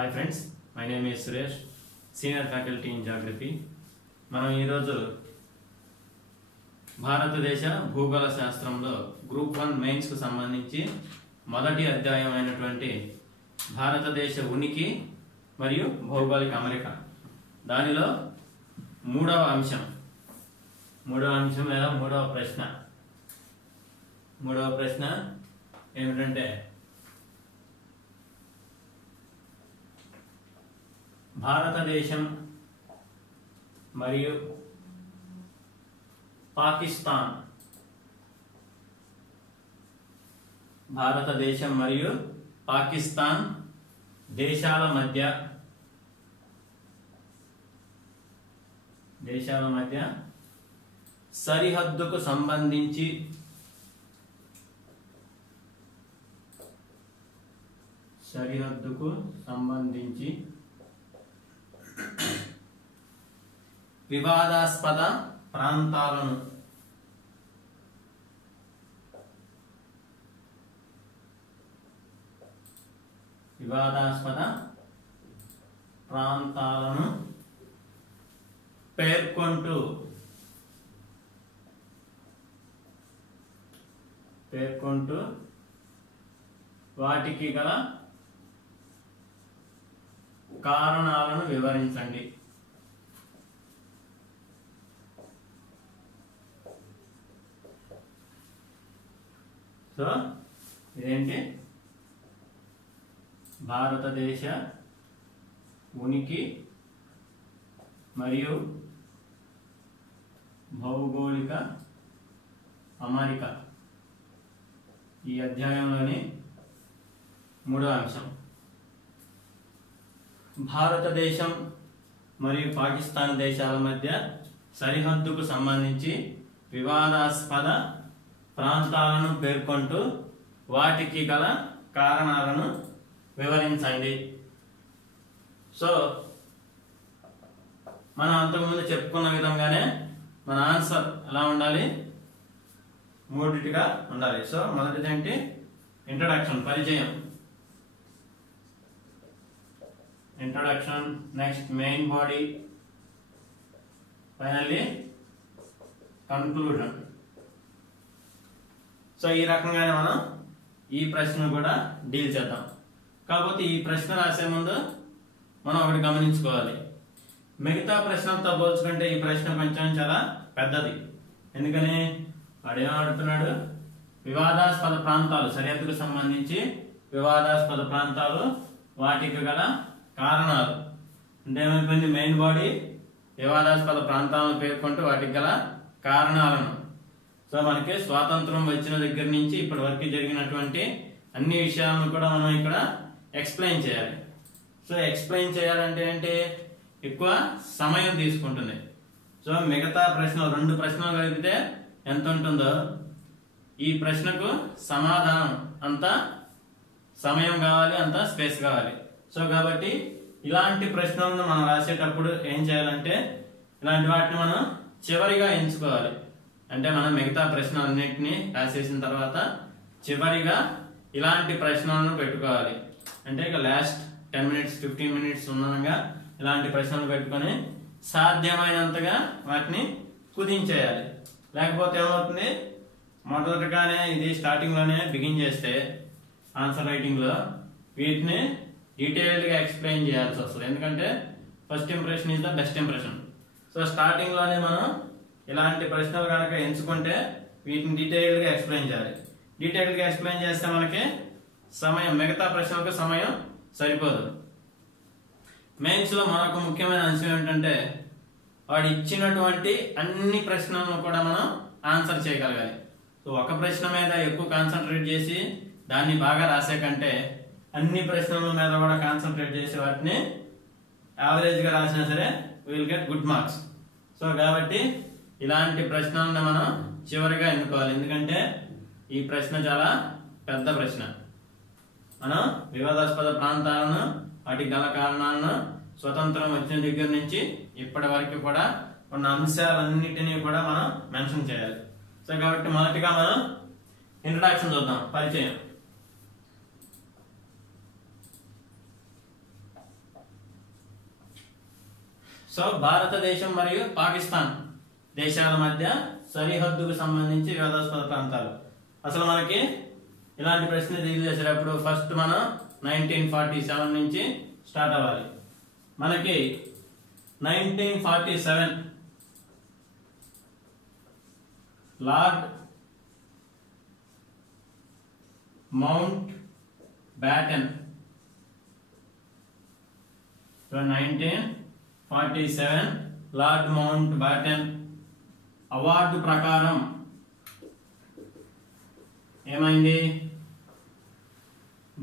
Hi friends, my name is Suresh, Senior Faculty in Geography. మనం ఈరోజు భారతదేశ భూగోళ శాస్త్రంలో గ్రూప్ 1 మెయిన్స్ కు సంబంధించి మొదటి అధ్యాయం అయినటువంటి భారతదేశ ఉనికి మరియు భౌగోళిక అమరిక దానిలో మూడవ అంశం లేదా మూడవ ప్రశ్న ఏమిటంటే భారతదేశం మరియు పాకిస్తాన్ దేశాల మధ్య సరిహద్దుకు సంబంధించి వివాదాస్పద ప్రాంతాలను పేర్కొంటూ వాటికి గల కారణాలను వివరించండి. సో ఇదేంటి భారతదేశ ఉనికి మరియు భౌగోళిక అమరిక ఈ అధ్యాయంలోని మూడవ అంశం. భారతదేశం మరియు పాకిస్తాన్ దేశాల మధ్య సరిహద్దుకు సంబంధించి వివాదాస్పద ప్రాంతాలను పేర్కొంటూ వాటికి గల కారణాలను వివరించండి. సో మనం అంతకుముందు చెప్పుకున్న విధంగానే మన ఆన్సర్ ఎలా ఉండాలి, మూడిటిగా ఉండాలి. సో మొదటిది ఏంటి, ఇంట్రడక్షన్, పరిచయం, next main body, finally conclusion. So ఈ రకంగానే మనం ఈ ప్రశ్న కూడా డీల్ చేద్దాం. కాకపోతే ఈ ప్రశ్న రాసే ముందు మనం ఒకటి గమనించుకోవాలి, మిగతా ప్రశ్నలతో పోల్చుకుంటే ఈ ప్రశ్న కొంచెం చాలా పెద్దది. ఎందుకని వాడు ఏమడుగుతున్నాడు, వివాదాస్పద ప్రాంతాలు, సరిహద్దుకు సంబంధించి వివాదాస్పద ప్రాంతాలు, వాటికి గల కారణాలు. అంటే ఏమైపోయింది, మెయిన్ బాడీ వివాదాస్పద ప్రాంతాలను పేర్కొంటూ వాటికి గల కారణాలను. సో మనకి స్వాతంత్రం వచ్చిన దగ్గర నుంచి ఇప్పటి వరకు జరిగినటువంటి అన్ని విషయాలను కూడా మనం ఇక్కడ ఎక్స్ప్లెయిన్ చేయాలి. సో ఎక్స్ప్లెయిన్ చేయాలంటే ఏంటి, ఎక్కువ సమయం తీసుకుంటుంది. సో మిగతా ప్రశ్నలు, 2 ప్రశ్నలు కలిపితే ఎంత ఉంటుందో ఈ ప్రశ్నకు సమాధానం అంత సమయం కావాలి, అంత స్పేస్ కావాలి. సో కాబట్టి ఇలాంటి ప్రశ్నలను మనం రాసేటప్పుడు ఏం చేయాలంటే ఇలాంటి వాటిని మనం చివరిగా ఎంచుకోవాలి. అంటే మనం మిగతా ప్రశ్నలన్నింటినీ రాసేసిన తర్వాత చివరిగా ఇలాంటి ప్రశ్నలను పెట్టుకోవాలి. అంటే ఇక లాస్ట్ 10 మినిట్స్ 15 మినిట్స్ ఉన్నంగా ఇలాంటి ప్రశ్నలు పెట్టుకొని సాధ్యమైనంతగా వాటిని కుదించేయాలి. లేకపోతే ఏమవుతుంది, మొదటగానే ఇది స్టార్టింగ్ లోనే బిగిన్ చేస్తే ఆన్సర్ రైటింగ్ లో వీటిని డీటెయిల్డ్ గా ఎక్స్ప్లెయిన్ చేయాల్సి వస్తుంది. ఎందుకంటే first impression is the best impression. So starting లోనే మనం ఇలాంటి ప్రశ్నలు కనుక ఎంచుకుంటే వీటిని డీటెయిల్డ్ గా ఎక్స్ప్లెయిన్ చేయాలి. డీటెయిల్డ్ గా ఎక్స్ప్లెయిన్ చేస్తే మనకి సమయం, మిగతా ప్రశ్నలకు సమయం సరిపోదు. మెయిన్స్ లో మరొక ముఖ్యమైన అంశం ఏంటంటే వాడు ఇచ్చినటువంటి అన్ని ప్రశ్నలను కూడా మనం ఆన్సర్ చేయగలగాలి. సో ఒక ప్రశ్న మీద ఎక్కువ కాన్సన్ట్రేట్ చేసి దాన్ని బాగా రాసే కంటే అన్ని ప్రశ్నల మీద కూడా కాన్సన్ట్రేట్ చేసి వాటిని యావరేజ్ గా రాసినా సరే will get good marks. So కాబట్టి ఇలాంటి ప్రశ్నలను మనం చివరిగా ఎన్నుకోవాలి. ఎందుకంటే ఈ ప్రశ్న చాలా పెద్ద ప్రశ్న. మనం వివాదాస్పద ప్రాంతాలను, వాటికి గల కారణాలను, స్వతంత్రం వచ్చిన దగ్గర నుంచి ఇప్పటి వరకు కూడా ఉన్న అంశాలన్నిటినీ కూడా మనం మెన్షన్ చేయాలి. సో కాబట్టి మొదటిగా మనం ఇంట్రడక్షన్ చూద్దాం, పరిచయం. సో భారతదేశం మరియు పాకిస్తాన్ దేశాల మధ్య సరిహద్దుకు సంబంధించి వివాదాస్పద ప్రాంతాలు. అసలు మనకి ఇలాంటి ప్రశ్న డీల్ చేసేటప్పుడు ఫస్ట్ మనం 1947 నుంచి స్టార్ట్ అవ్వాలి. మనకి 1947 lord mount baton 1947 lord mount baton award ప్రకారం ఏమైంది?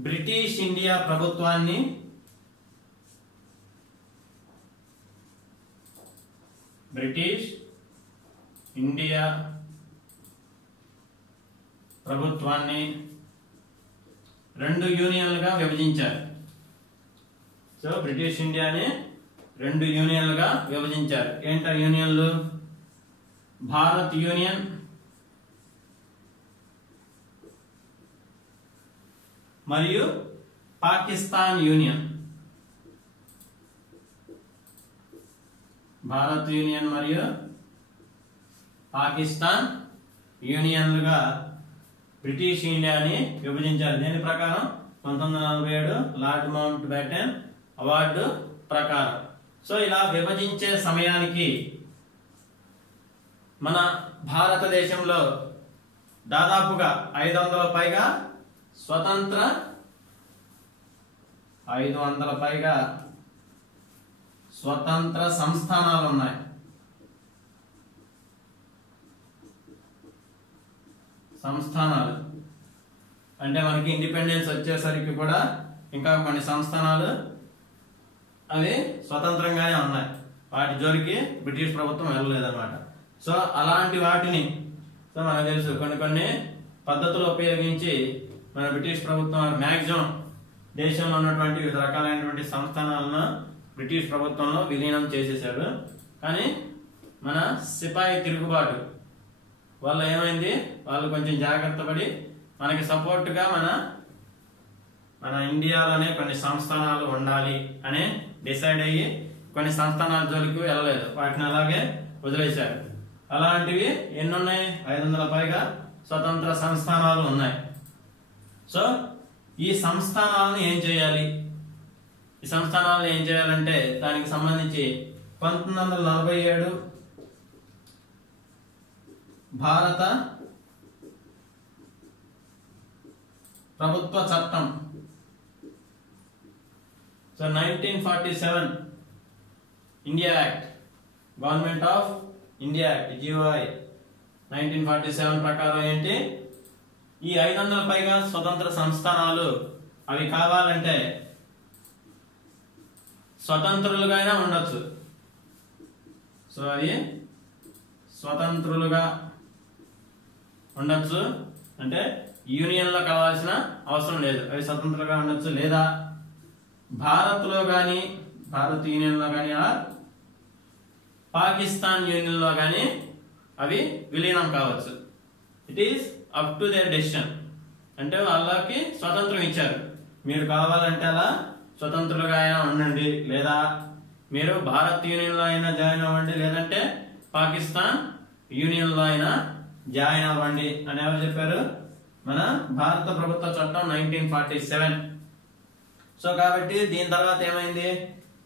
బ్రిటిష్ ఇండియా ప్రభుత్వాన్ని బ్రిటిష్ ఇండియా ప్రభుత్వాన్ని 2 యూనియన్లుగా విభజించారు. సో బ్రిటిష్ ఇండియాని 2 యూనియన్లుగా విభజించారు. ఏంటా యూనియన్లు? భారత్ యూనియన్ మరియు పాకిస్తాన్ యూనియన్. భారత్ యూనియన్ మరియు పాకిస్తాన్ యూనియన్లుగా బ్రిటిష్ ఇండియాని విభజించారు. దీని ప్రకారం 1947 లార్డ్ మౌంట్ బ్యాటన్ అవార్డు ప్రకారం. సో ఇలా విభజించే సమయానికి మన భారతదేశంలో దాదాపుగా 500 పైగా స్వతంత్ర 500 పైగా స్వతంత్ర సంస్థానాలు ఉన్నాయి. సంస్థానాలు అంటే మనకి ఇండిపెండెన్స్ వచ్చేసరికి కూడా ఇంకా కొన్ని సంస్థానాలు అవి స్వతంత్రంగానే ఉన్నాయి. వాటి జోలికి బ్రిటిష్ ప్రభుత్వం వెళ్ళలేదన్నమాట. సో అలాంటి వాటిని సో మనకు తెలుసు కొన్ని పద్ధతులు ఉపయోగించి మన బ్రిటిష్ ప్రభుత్వం మ్యాక్సిమం దేశంలో ఉన్నటువంటి వివిధ రకాలైనటువంటి సంస్థానాలను బ్రిటిష్ ప్రభుత్వంలో విలీనం చేసేసాడు. కానీ మన సిపాయి తిరుగుబాటు వల్ల ఏమైంది? వాళ్ళు కొంచెం జాగ్రత్త పడి మనకి సపోర్ట్ గా మన ఇండియాలోనే కొన్ని సంస్థానాలు ఉండాలి అని డిసైడ్ అయ్యి కొన్ని సంస్థానాల జోలికి వెళ్ళలేదు. వాటిని అలాగే వదిలేశారు. అలాంటివి ఎన్నున్నాయి? 500 పైగా స్వతంత్ర సంస్థానాలు ఉన్నాయి. సో ఈ సంస్థానాలను ఏం చేయాలి? ఈ సంస్థానాలను ఏం చేయాలంటే దానికి సంబంధించి 1947 భారత ప్రభుత్వ చట్టం. So 1947 India act, government of India act GOI 1947 ప్రకారం ఏంటి? ఈ 500 పైగా స్వతంత్ర సంస్థానాలు అవి కావాలంటే స్వతంత్రులుగా ఉండొచ్చు. సో అవి స్వతంత్రులుగా ఉండొచ్చు అంటే యూనియన్ లో కావాల్సిన అవసరం లేదు. అవి స్వతంత్రంగా ఉండొచ్చు. లేదా భారత్ లో గాని, భారత్ యూనియన్ లో గాని, పాకిస్తాన్ యూనియన్ లో గాని అవి విలీనం కావచ్చు. It is up to their decision. అంటే వాళ్ళకి స్వతంత్రం ఇచ్చారు. మీరు కావాలంటే అలా స్వతంత్రులుగా అయినా ఉండండి, లేదా మీరు భారత్ యూనియన్ లో అయినా జాయిన్ అవ్వండి, లేదంటే పాకిస్తాన్ యూనియన్ లో అయినా జాయిన్ అవ్వండి అని ఎవరు చెప్పారు? మన భారత ప్రభుత్వ చట్టం 1947. సో కాబట్టి దీని తర్వాత ఏమైంది?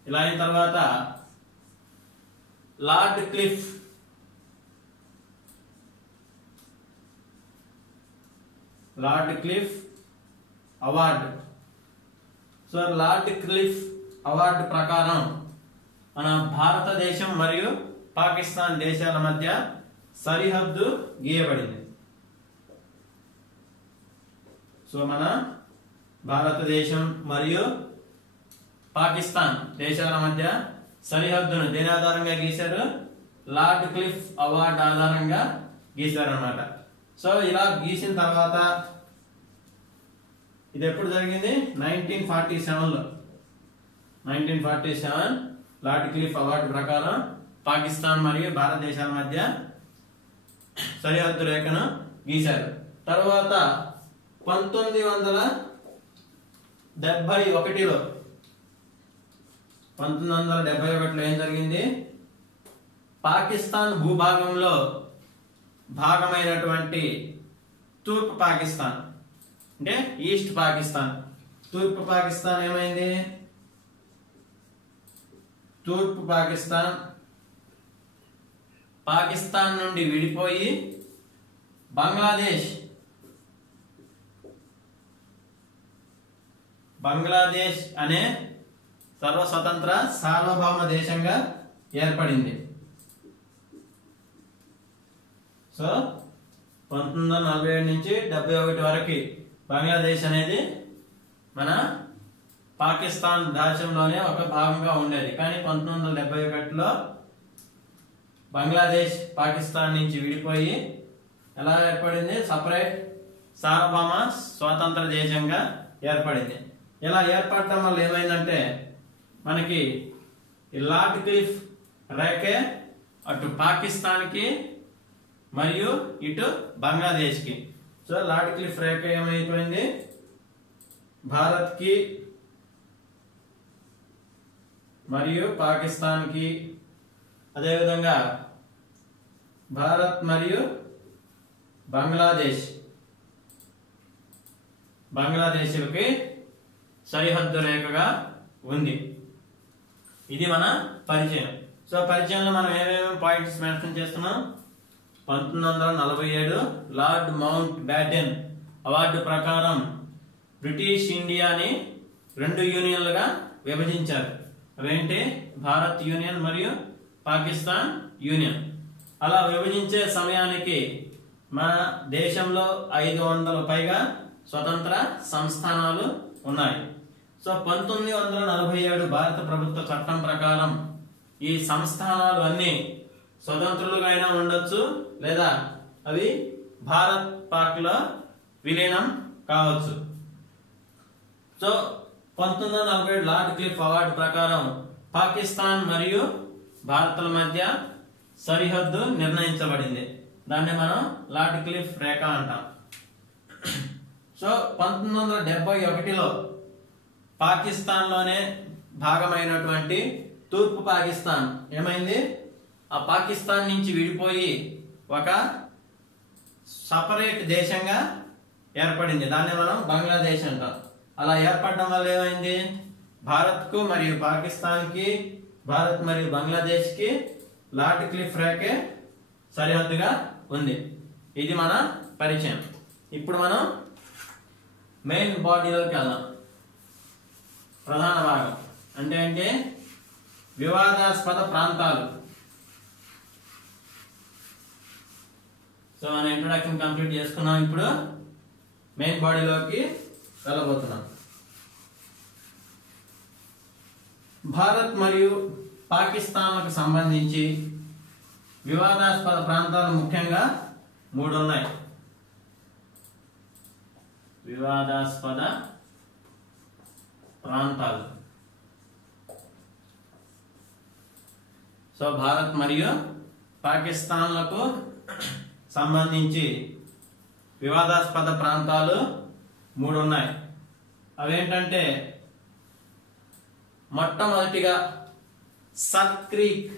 ఇలా అయిన తర్వాత lord cliff award. So lord cliff award ప్రకారం మన భారతదేశం మరియు పాకిస్తాన్ దేశాల మధ్య సరిహద్దు గీయబడింది. సో మన భారతదేశం మరియు పాకిస్తాన్ దేశాల మధ్య సరిహద్దును దేని ఆధారంగా గీశారు? లార్డ్ క్లిఫ్ అవార్డు ఆధారంగా గీశారు అన్నమాట. సో ఇలా గీసిన తర్వాత ఇది ఎప్పుడు జరిగింది? 1947లో. 1947 లార్డ్ క్లిఫ్ అవార్డు ప్రకారం పాకిస్తాన్ మరియు భారతదేశాల మధ్య సరిహద్దు రేఖను గీశారు. తర్వాత 1971లో 1971లో ఏం జరిగింది? పాకిస్తాన్ భూభాగంలో భాగమైనటువంటి తూర్పు పాకిస్తాన్ అంటే ఈస్ట్ పాకిస్తాన్, తూర్పు పాకిస్తాన్ ఏమైంది? తూర్పు పాకిస్తాన్ పాకిస్తాన్ నుండి విడిపోయి బంగ్లాదేశ్ అనే సర్వస్వతంత్ర సార్వభౌమ దేశంగా ఏర్పడింది. సో 1947 నుంచి 71 వరకు బంగ్లాదేశ్ అనేది మన పాకిస్తాన్ రాజ్యంలోనే ఒక భాగంగా ఉండేది. కానీ 1971లో బంగ్లాదేశ్ పాకిస్తాన్ నుంచి విడిపోయి ఎలా ఏర్పడింది? సపరేట్ సార్వభౌమ స్వతంత్ర దేశంగా ఏర్పడింది. ఇలా ఏర్పడటం వల్ల ఏమైందంటే మనకి లార్డ్ క్లిఫ్ రేఖే అటు పాకిస్తాన్కి మరియు ఇటు బంగ్లాదేశ్కి. సో లార్డ్ క్లిఫ్ రేఖ ఏమైపోయింది? భారత్కి మరియు పాకిస్తాన్కి, అదేవిధంగా భారత్ మరియు బంగ్లాదేశ్కి సరిహద్దు రేఖగా ఉంది. ఇది మన పరిచయం. సో పరిచయంలో మనం ఏమేమి పాయింట్స్ మెన్షన్ చేస్తున్నాం? 1947 లార్డ్ మౌంట్ బ్యాటెన్ అవార్డు ప్రకారం బ్రిటిష్ ఇండియాని 2 యూనియన్లుగా విభజించారు. అవేంటి? భారత్ యూనియన్ మరియు పాకిస్తాన్ యూనియన్. అలా విభజించే సమయానికి మన దేశంలో 500 పైగా స్వతంత్ర సంస్థానాలు ఉన్నాయి. సో 1947 భారత ప్రభుత్వ చట్టం ప్రకారం ఈ సంస్థానాలు అన్ని స్వతంత్రులుగా అయినా ఉండొచ్చు, లేదా అవి భారత్ పాక్ లో విలీనం కావచ్చు. సో 1947 లార్డ్ క్లిఫ్ అవార్డు ప్రకారం పాకిస్తాన్ మరియు భారత్ల మధ్య సరిహద్దు నిర్ణయించబడింది. దాన్ని మనం లార్డ్ క్లిఫ్ రేఖ అంటాం. సో 1971లో పాకిస్తాన్ లోనే భాగమైనటువంటి తూర్పు పాకిస్తాన్ ఏమైంది? ఆ పాకిస్తాన్ నుంచి విడిపోయి ఒక సపరేట్ దేశంగా ఏర్పడింది. దాన్ని మనం బంగ్లాదేశ్ అంటాం. అలా ఏర్పడడం వల్ల ఏమైంది? భారత్కు మరియు పాకిస్తాన్కి, భారత్ మరియు బంగ్లాదేశ్కి లార్డ్ క్లిఫ్ రేఖే సరిహద్దుగా ఉంది. ఇది మన పరిచయం. ఇప్పుడు మనం మెయిన్ బాడీలోకి వెళ్దాం. ప్రధాన భాగం అంటే ఏంటి? వివాదాస్పద ప్రాంతాలు. సో మన ఇంట్రొడక్షన్ కంప్లీట్ చేసుకున్నాం. ఇప్పుడు మెయిన్ బాడీలోకి వెళ్ళబోతున్నాం. భారత్ మరియు పాకిస్తాన్లకు సంబంధించి వివాదాస్పద ప్రాంతాలు ముఖ్యంగా 3 ఉన్నాయి. వివాదాస్పద ప్రాంతాలు. సో భారత్ మరియు పాకిస్తాన్లకు సంబంధించి వివాదాస్పద ప్రాంతాలు 3 ఉన్నాయి. అవేంటంటే మొట్టమొదటిగా సర్క్రీక్.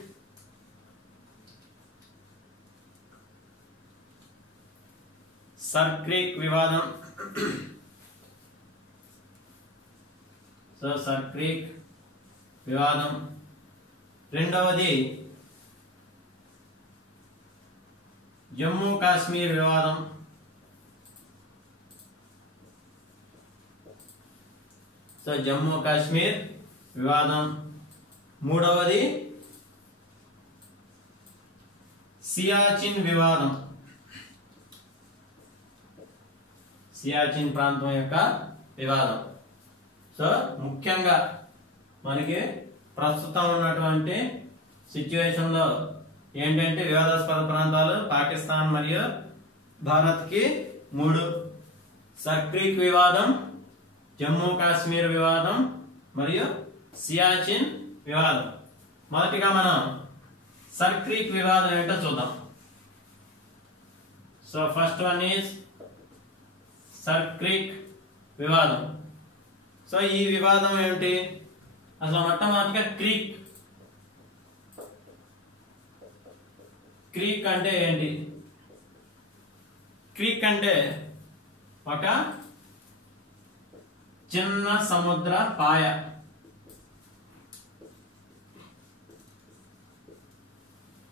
సర్క్రీక్ వివాదం. సో సర్క్రీక్ వివాదం. రెండవది జమ్మూ కాశ్మీర్ వివాదం. సో జమ్మూ కాశ్మీర్ వివాదం. మూడవది సియాచిన్ వివాదం. సియాచిన్ ప్రాంతం యొక్క వివాదం. సో ముఖ్యంగా మనకి ప్రస్తుతం ఉన్నటువంటి సిచ్యువేషన్ లో ఏంటంటే వివాదాస్పద ప్రాంతాలు పాకిస్తాన్ మరియు భారత్ కి 3. సర్క్రీక్ వివాదం, జమ్మూ కాశ్మీర్ వివాదం మరియు సియాచిన్ వివాదం. మొదటిగా మనం సర్క్రీక్ వివాదం ఏంటో చూద్దాం. So first one is Sir Creek వివాదం. సో ఈ వివాదం ఏమిటి అసలు మొట్టమొదటిగా క్రీక్. క్రీక్ అంటే ఏంటి? క్రీక్ అంటే ఒక చిన్న సముద్ర పాయ.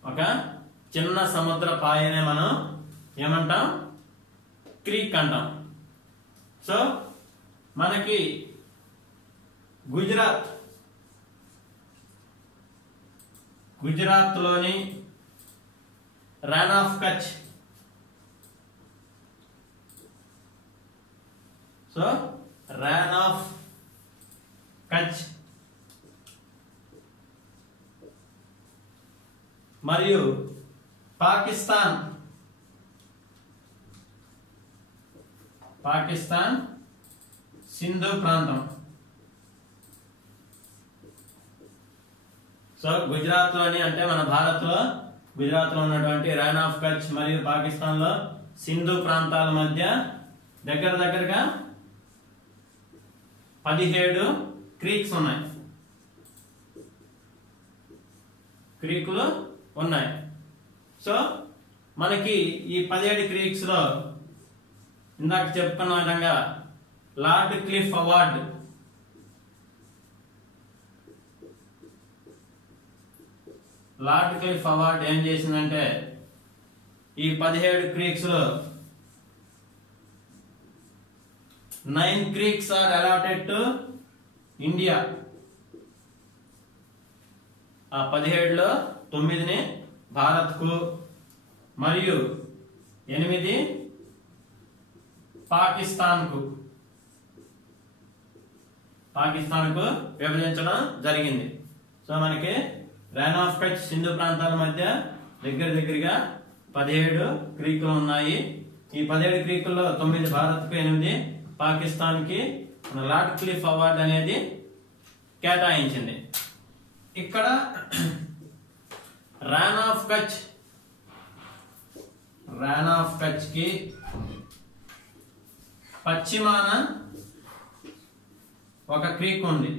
ఒక చిన్న సముద్ర పాయనే మనం ఏమంటాం? క్రీక్ అంటాం. సో మనకి గుజరాత్ లోని Rann of Kutch. So Rann of Kutch మరియు పాకిస్తాన్ సింధు ప్రాంతం. సో గుజరాత్ లోని అంటే మన భారత్ లో గుజరాత్ లో ఉన్నటువంటి రాన్ ఆఫ్ కచ్ మరియు పాకిస్తాన్ లో సింధు ప్రాంతాల మధ్య దగ్గరగా 17 క్రీక్స్ ఉన్నాయి. క్రీకులు ఉన్నాయి. సో మనకి ఈ 17 క్రీక్స్ లో ఇందాక చెప్పుకున్న విధంగా లార్డ్ క్లిఫ్ అవార్డ్ ఏం చేసిందంటే ఈ 17 క్రీక్స్ లో 9 creeks are allotted to India. ఆ 17లో 9ని భారత్ కు మరియు 8 పాకిస్తాన్ కు విభజించడం జరిగింది. సో మనకి రాన్ ఆఫ్ కచ్ సింధు ప్రాంతాల మధ్య దగ్గరగా 17 క్రీకులు ఉన్నాయి. ఈ 17 క్రీకుల్లో 9 భారత్ కు 8 పాకిస్తాన్ కి లార్డ్ క్లిఫ్ అవార్డ్ అనేది కేటాయించింది. ఇక్కడ రాన్ ఆఫ్ కచ్ కి పశ్చిమాన ఒక క్రీక్ ఉంది.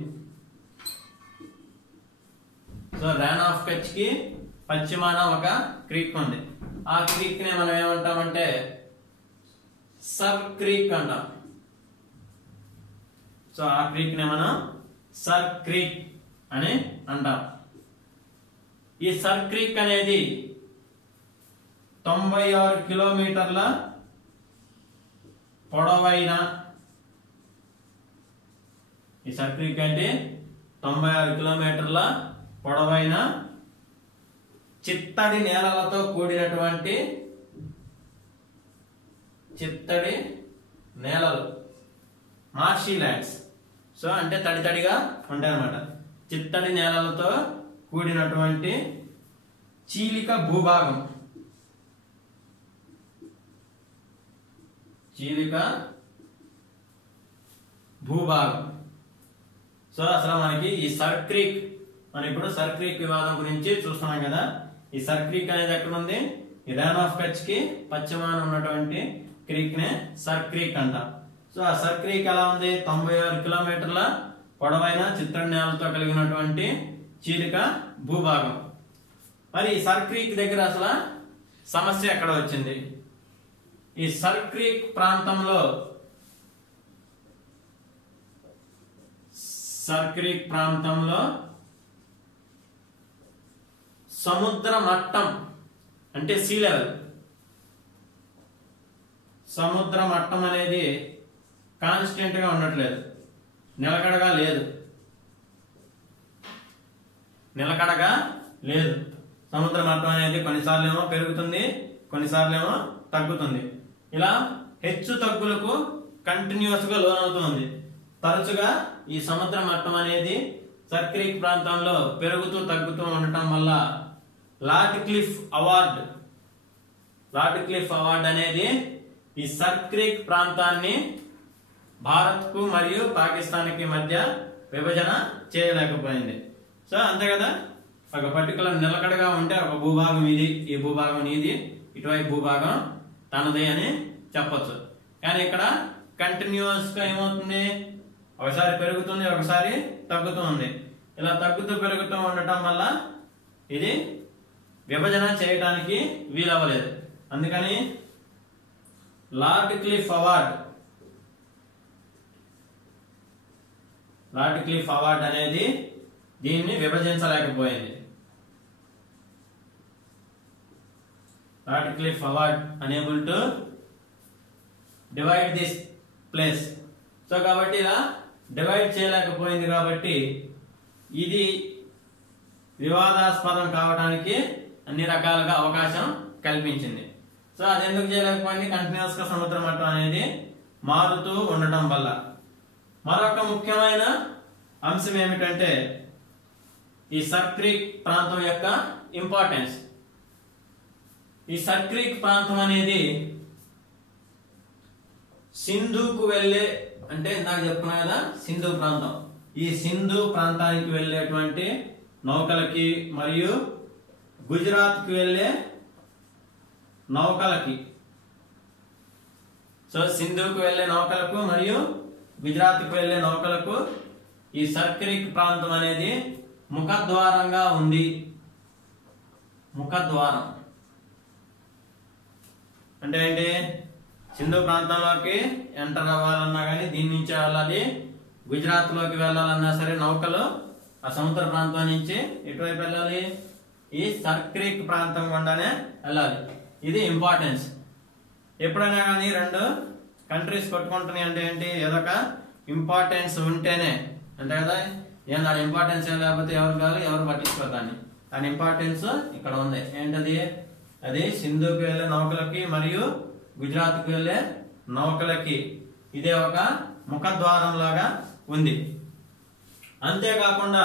సో రాన్ ఆఫ్ కచ్ కి పశ్చిమాన ఒక క్రీక్ ఉంది. ఆ క్రీక్ ని మనం ఏమంటామంటే సర్ క్రీక్ అంటాం. సో ఆ క్రీక్ ని మనం సర్ క్రీక్ అని అంటాం. ఈ సర్ క్రీక్ అనేది 96 కిలోమీటర్ల పొడవైన ఈ సర్ క్రీక్ అంటే 96 కిలోమీటర్ల పొడవైన చిత్తడి నేలలతో కూడినటువంటి నేలలు, మార్షీ ల్యాండ్స్. సో అంటే తడిగా ఉంటాయి అన్నమాట. చిత్తడి నేలలతో కూడినటువంటి చీలిక భూభాగం. సో అసలు మనకి ఈ సర్ క్రీక్, మనం ఇప్పుడు సర్ క్రీక్ వివాదం గురించి చూస్తున్నాం కదా. ఈ సర్ క్రీక్ అనేది ఎక్కడ ఉంది? ఈ రాన్ ఆఫ్ కచ్ కి పశ్చిమాన ఉన్నటువంటి క్రీక్ నే సర్ క్రీక్ అంటాం. సో ఆ సర్ క్రీక్ ఎలా ఉంది? 96 కిలోమీటర్ల పొడవైన చిత్తడి నేలతో కలిగినటువంటి చీలిక భూభాగం. మరి ఈ సర్ క్రీక్ దగ్గర అసలు సమస్య ఎక్కడ వచ్చింది? ఈ సర్ క్రీక్ ప్రాంతంలో సముద్ర మట్టం అంటే సీ లెవెల్, సముద్ర మట్టం అనేది కాన్స్టెంట్ గా ఉండట్లేదు, నిలకడగా లేదు. సముద్ర మట్టం అనేది కొన్నిసార్లు ఏమో పెరుగుతుంది, కొన్నిసార్లు ఏమో తగ్గుతుంది. ఇలా హెచ్చు తగ్గులకు కంటిన్యూస్ గా లోనవుతుంది. తరచుగా ఈ సముద్ర మట్టం అనేది సర్ క్రీక్ ప్రాంతంలో పెరుగుతూ తగ్గుతూ ఉండటం వల్ల లార్డ్ క్లిఫ్ అవార్డ్ అనేది ఈ సర్ క్రీక్ ప్రాంతాన్ని భారత్ కు మరియు పాకిస్తాన్ కి మధ్య విభజన చేయలేకపోయింది. సో అంతే కదా, ఒక పర్టికులర్ నిలకడగా ఉంటే ఒక భూభాగం ఇది, ఈ భూభాగం ఇది, ఇటువైపు భూభాగం తనది అని చెప్పొచ్చు. కానీ ఇక్కడ కంటిన్యూస్ గా ఏమవుతుంది? ఒకసారి పెరుగుతుంది, ఒకసారి తగ్గుతూ ఉంది. ఇలా తగ్గుతూ పెరుగుతూ ఉండటం వల్ల ఇది విభజన చేయడానికి వీలవ్వలేదు. అందుకని లార్డ్ క్లిఫ్ అవార్డ్ అనేది దీన్ని విభజించలేకపోయింది. Lord Cliff award unable to divide this place. So కాబట్టి ఇలా డివైడ్ చేయలేకపోయింది కాబట్టి ఇది వివాదాస్పదం కావడానికి అన్ని రకాలుగా అవకాశం కల్పించింది. సో అది ఎందుకు చేయలేకపోయింది? కంటిన్యూస్ గా సముద్ర మట్టం అనేది మారుతూ ఉండటం వల్ల. మరొక ముఖ్యమైన అంశం ఏమిటంటే ఈ సర్ క్రీక్ ప్రాంతం యొక్క ఇంపార్టెన్స్. ఈ సర్ క్రీక్ ప్రాంతం అనేది సింధుకు వెళ్ళే, అంటే నాకు చెప్పుకున్నా కదా సింధు ప్రాంతం, ఈ సింధు ప్రాంతానికి వెళ్ళేటువంటి నౌకలకి మరియు గుజరాత్కి వెళ్ళే నౌకలకి, సో సింధుకు వెళ్ళే నౌకలకు మరియు గుజరాత్కు వెళ్ళే నౌకలకు ఈ సర్ క్రీక్ ప్రాంతం అనేది ముఖద్వారంగా ఉంది. ముఖద్వారం అంటే ఏంటి? సింధు ప్రాంతంలోకి ఎంటర్ అవ్వాలన్నా కానీ దీని నుంచే వెళ్ళాలి. గుజరాత్ లోకి వెళ్ళాలన్నా సరే నౌకలు ఆ సముద్ర ప్రాంతం నుంచి ఎటువైపు వెళ్ళాలి? ఈ సర్ క్రీక్ ప్రాంతం గుండానే వెళ్ళాలి. ఇది ఇంపార్టెన్స్. ఎప్పుడైనా కానీ రెండు కంట్రీస్ కొట్టుకుంటున్నాయి అంటే ఏంటి? ఏదొక ఇంపార్టెన్స్ ఉంటేనే, అంతే కదా. ఏం దాని ఇంపార్టెన్స్ ఏం లేకపోతే ఎవరు కాదు, ఎవరు పట్టించుకోదాన్ని. దాని ఇంపార్టెన్స్ ఇక్కడ ఉంది. ఏంటది? అది సింధుకి వెళ్ళే నౌకలకి మరియు గుజరాత్కి వెళ్ళే నౌకలకి ఇదే ఒక ముఖద్వారం లాగా ఉంది. అంతేకాకుండా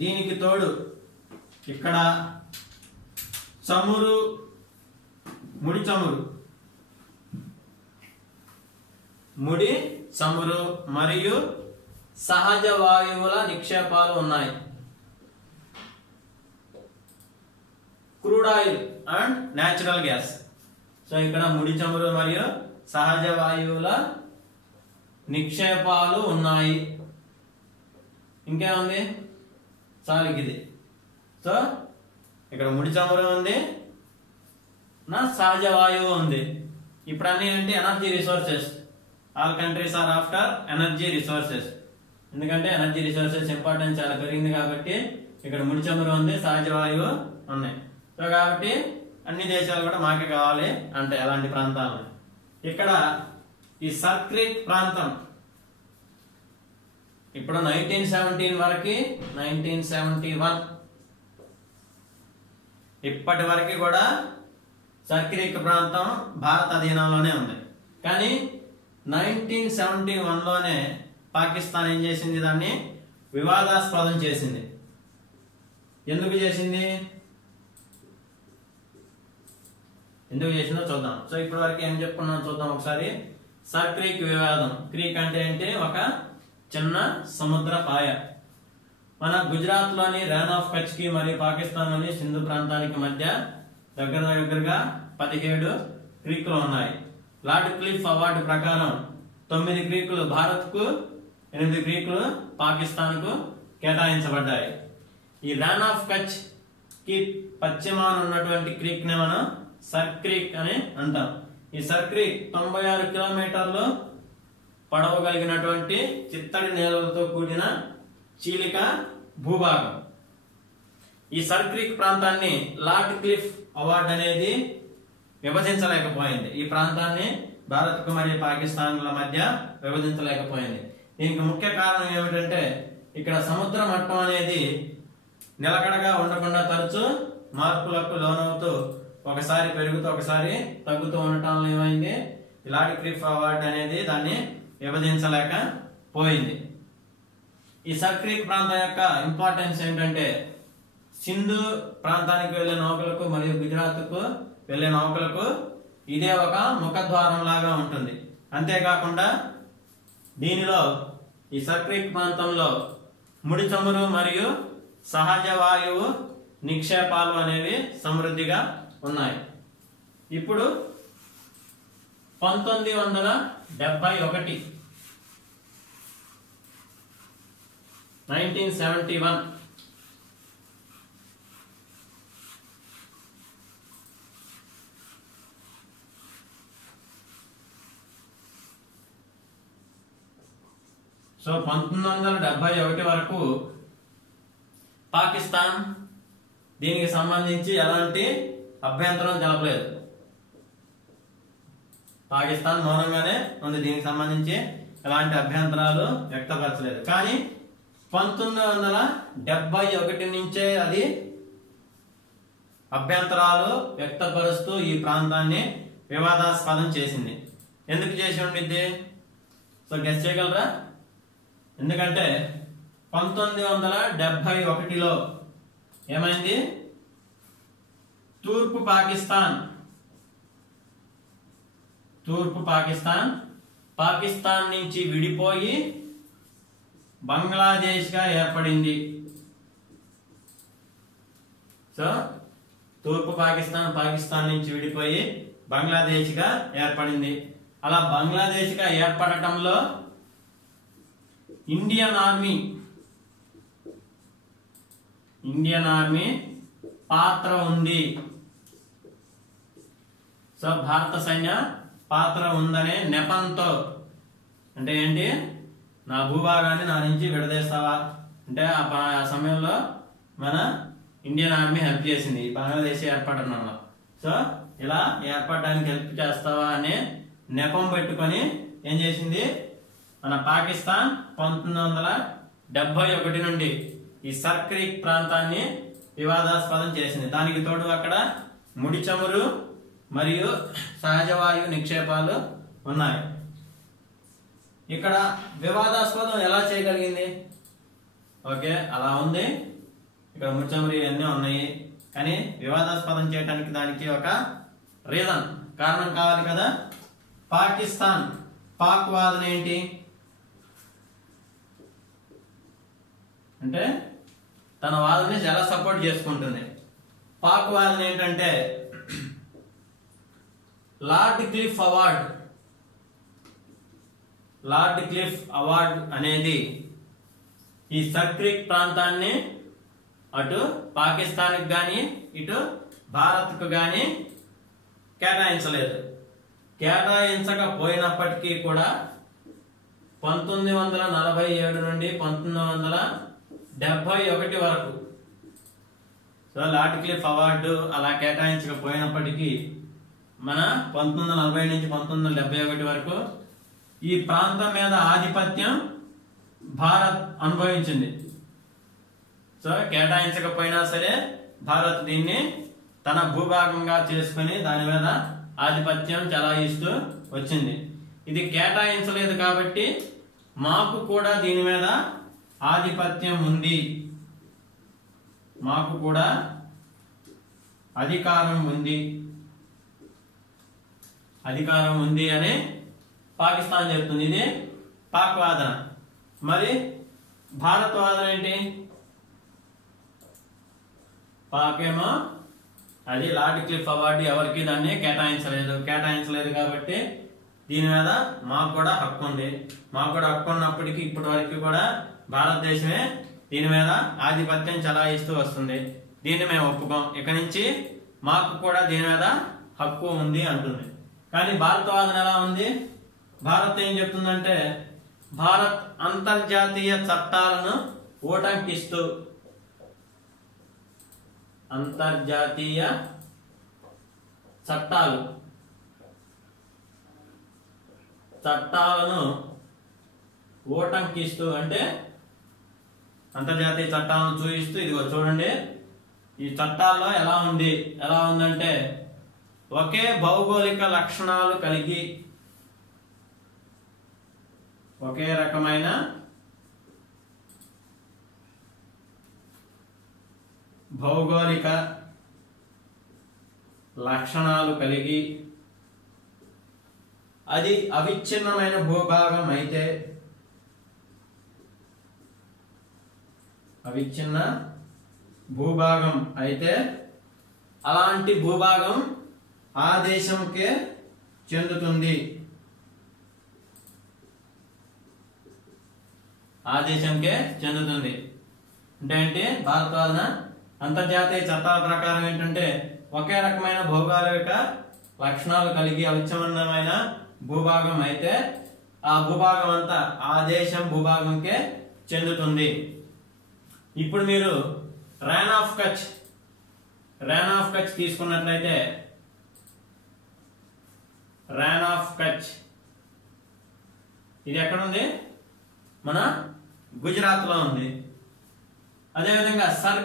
దీనికి తోడు ఇక్కడ చమురు, ముడి చమురు మరియు సహజ వాయువుల నిక్షేపాలు ఉన్నాయి. Crude oil and natural gas. So ఇక్కడ ముడి చమురు మరియు సహజ వాయువుల నిక్షేపాలు ఉన్నాయి. ఇంకేముంది? చాలు ఇది. సో ఇక్కడ ముడి చమురు ఉంది, నా సహజ వాయువు ఉంది. ఇప్పుడు అన్ని అంటే energy resources. All countries are after energy resources. ఎందుకంటే ఎనర్జీ రిసోర్సెస్ ఇంపార్టెన్స్ చాలా పెరిగింది కాబట్టి ఇక్కడ ముడి చమురు ఉంది, సహజ వాయువు ఉన్నాయి. సో కాబట్టి అన్ని దేశాలు కూడా మాకే కావాలి అంటే అలాంటి ప్రాంతాలు. ఇక్కడ ఈ సర్ క్రీక్ ప్రాంతం ఇప్పుడు 1917 వరకు 1971 ఇప్పటి వరకు కూడా సర్ క్రీక్ ప్రాంతం భారత అధీనంలోనే ఉంది. కానీ 1971లోనే పాకిస్తాన్ ఏం చేసింది? దాన్ని వివాదాస్పదం చేసింది. ఎందుకు చేసింది? ఎందుకు చేసిందో చూద్దాం. సో ఇప్పటి వరకు ఏం చెప్పుకున్నాం చూద్దాం ఒకసారి. సర్ క్రీక్ వివాదం. క్రీక్ అంటే ఏంటి? ఒక చిన్న సముద్ర పాయ. మన గుజరాత్ లోని ర్యాన్ ఆఫ్ కచ్ కి మరియు పాకిస్తాన్ లోని సింధు ప్రాంతానికి మధ్య దగ్గరగా 17 క్రీకులు ఉన్నాయి. లార్డ్ క్లిఫ్ అవార్డు ప్రకారం 9 క్రీకులు భారత్ కు, 8 క్రీకులు పాకిస్తాన్ కు కేటాయించబడ్డాయి. ఈ ర్యాన్ ఆఫ్ కచ్ కి పశ్చిమాన ఉన్నటువంటి క్రీక్ ని మనం సర్ క్రీక్ అని అంటాం. ఈ సర్ క్రీక్ 96 కిలోమీటర్లు పొడవు కలిగినటువంటి చిత్తడి నేలలతో కూడిన చీలిక భూభాగం. ఈ సర్ క్రీక్ ప్రాంతాన్ని లార్డ్ క్లిఫ్ అవార్డ్ అనేది విభజించలేకపోయింది. ఈ ప్రాంతాన్ని భారత్ కు మరియు పాకిస్తాన్ల మధ్య విభజించలేకపోయింది. దీనికి ముఖ్య కారణం ఏమిటంటే ఇక్కడ సముద్ర మట్టం అనేది నిలకడగా ఉండకుండా తరచు మార్పులకు లోనవుతూ ఒకసారి పెరుగుతూ ఒకసారి తగ్గుతూ ఉండటం ఏమైంది? లార్డ్ క్లిఫ్ అవార్డ్ అనేది దాన్ని విభజించలేకపోయింది. ఈ సర్ క్రీక్ ప్రాంతం యొక్క ఇంపార్టెన్స్ ఏంటంటే సింధు ప్రాంతానికి వెళ్లే నౌకలకు మరియు గుజరాత్ కు వెళ్లే నౌకలకు ఇదే ఒక ముఖద్వారం లాగా ఉంటుంది. అంతేకాకుండా దీనిలో ఈ సర్ క్రీక్ ప్రాంతంలో ముడి చమురు మరియు సహజ వాయువు నిక్షేపాలు అనేవి సమృద్ధిగా ఉన్నాయి. ఇప్పుడు 1971 సో 1971 వరకు పాకిస్తాన్ దీనికి సంబంధించి ఎలాంటి అభ్యంతరం తెలపలేదు. పాకిస్తాన్ మౌనంగానే ఉంది, దీనికి సంబంధించి ఎలాంటి అభ్యంతరాలు వ్యక్తపరచలేదు. కానీ 1971 నుంచే అది అభ్యంతరాలు వ్యక్తపరుస్తూ ఈ ప్రాంతాన్ని వివాదాస్పదం చేసింది. ఎందుకు చేసి ఉండిద్ది? సో గెస్ చేయగలరా? ఎందుకంటే 1971లో ఏమైంది? తూర్పు పాకిస్తాన్ నుంచి విడిపోయి బంగ్లాదేశ్ గా ఏర్పడింది. సో తూర్పు పాకిస్తాన్ నుంచి విడిపోయి బంగ్లాదేశ్ గా ఏర్పడింది. అలా బంగ్లాదేశ్ గా ఏర్పడటంలో ఇండియన్ ఆర్మీ పాత్ర ఉంది. సో భారత సైన్య పాత్ర ఉందనే నెపంతో, అంటే ఏంటి, నా భూభాగాన్ని నా నుంచి విడదీస్తావా అంటే ఆ సమయంలో మన ఇండియన్ ఆర్మీ హెల్ప్ చేసింది బంగ్లాదేశ్ ఏర్పడడంలో. సో ఇలా ఏర్పడడానికి హెల్ప్ చేస్తావా అనే నెపం పెట్టుకొని ఏం చేసింది మన పాకిస్తాన్ 1971 నుండి ఈ సర్ క్రీక్ ప్రాంతాన్ని వివాదాస్పదం చేసింది. దానికి తోడు అక్కడ ముడి చమురు మరియు సహజ వాయు నిక్షేపాలు ఉన్నాయి. ఇక్కడ వివాదాస్పదం ఎలా చేయగలిగింది? ఓకే, అలా ఉంది, ఇక్కడ ముడి చమురు ఇవన్నీ ఉన్నాయి, కానీ వివాదాస్పదం చేయడానికి దానికి ఒక కారణం కావాలి కదా. పాక్ వాదన ఏంటి అంటే తన వాదనని ఎలా సపోర్ట్ చేసుకుంటుంది. పాక్ వాదన ఏంటంటే లార్డ్ క్లిఫ్ అవార్డ్ అనేది ఈ సర్ క్రీక్ ప్రాంతాన్ని అటు పాకిస్తాన్కి గాని ఇటు భారత్కు గాని కేటాయించకపోయినప్పటికీ కూడా 1947 నుండి 1971 వరకు సో లార్డ్ క్లిఫ్ అవార్డు అలా కేటాయించకపోయినప్పటికీ మన 1940 నుంచి 1971 వరకు ఈ ప్రాంతం మీద ఆధిపత్యం భారత్ అనుభవించింది. సో కేటాయించకపోయినా సరే భారత్ దీన్ని తన భూభాగంగా చేసుకుని దాని మీద ఆధిపత్యం చెలాయిస్తూ వచ్చింది. ఇది కేటాయించలేదు కాబట్టి మాకు కూడా దీని మీద ఆధిపత్యం ఉంది, మాకు కూడా అధికారం ఉంది అని పాకిస్తాన్ చెప్తుంది. ఇది పాక్ వాదన. మరి భారత్ వాదన ఏంటి? పాక్ ఏమో అది లార్డ్ క్లిఫ్ అవార్డు ఎవరికి దాన్ని కేటాయించలేదు కాబట్టి దీని మీద మాకు కూడా హక్కు ఉంది. మాకు కూడా హక్కు ఉన్నప్పటికీ ఇప్పటి వరకు కూడా భారతదేశమే దీని మీద ఆధిపత్యం చెలాయిస్తూ వస్తుంది. దీన్ని మేము ఒప్పుకోం, ఇక నుంచి మాకు కూడా దీని మీద హక్కు ఉంది అంటుంది. కానీ భారత వాదన ఎలా ఉంది? భారత్ ఏం చెప్తుందంటే భారత్ అంతర్జాతీయ చట్టాలను ఉటంకిస్తూ అంతర్జాతీయ చట్టాలను ఉటంకిస్తూ అంటే అంతర్జాతీయ చట్టాలను చూపిస్తూ ఇదిగో చూడండి ఈ చట్టాల్లో ఎలా ఉందంటే ఒకే భౌగోళిక లక్షణాలు కలిగి ఒకే రకమైన భౌగోళిక లక్షణాలు కలిగి అది అవిచ్ఛిన్నమైన భూభాగం అయితే అలాంటి భూభాగం ఆ దేశంకే చెందుతుంది. అంటే భారత వాదన అంతర్జాతీయ చట్టాల ప్రకారం ఏంటంటే ఒకే రకమైన భౌగోళిక లక్షణాలు కలిగి అవిచ్ఛిన్నమైన భూభాగం అయితే ఆ భూభాగం అంతా ఆ దేశం భూభాగంకే చెందుతుంది. ఇప్పుడు మీరు రాన్ ఆఫ్ కచ్ తీసుకున్నట్లయితే రాన్ ఆఫ్ కచ్ ఇది ఎక్కడ మన గుజరాత్ లో ఉంది. అదేవిధంగా సర్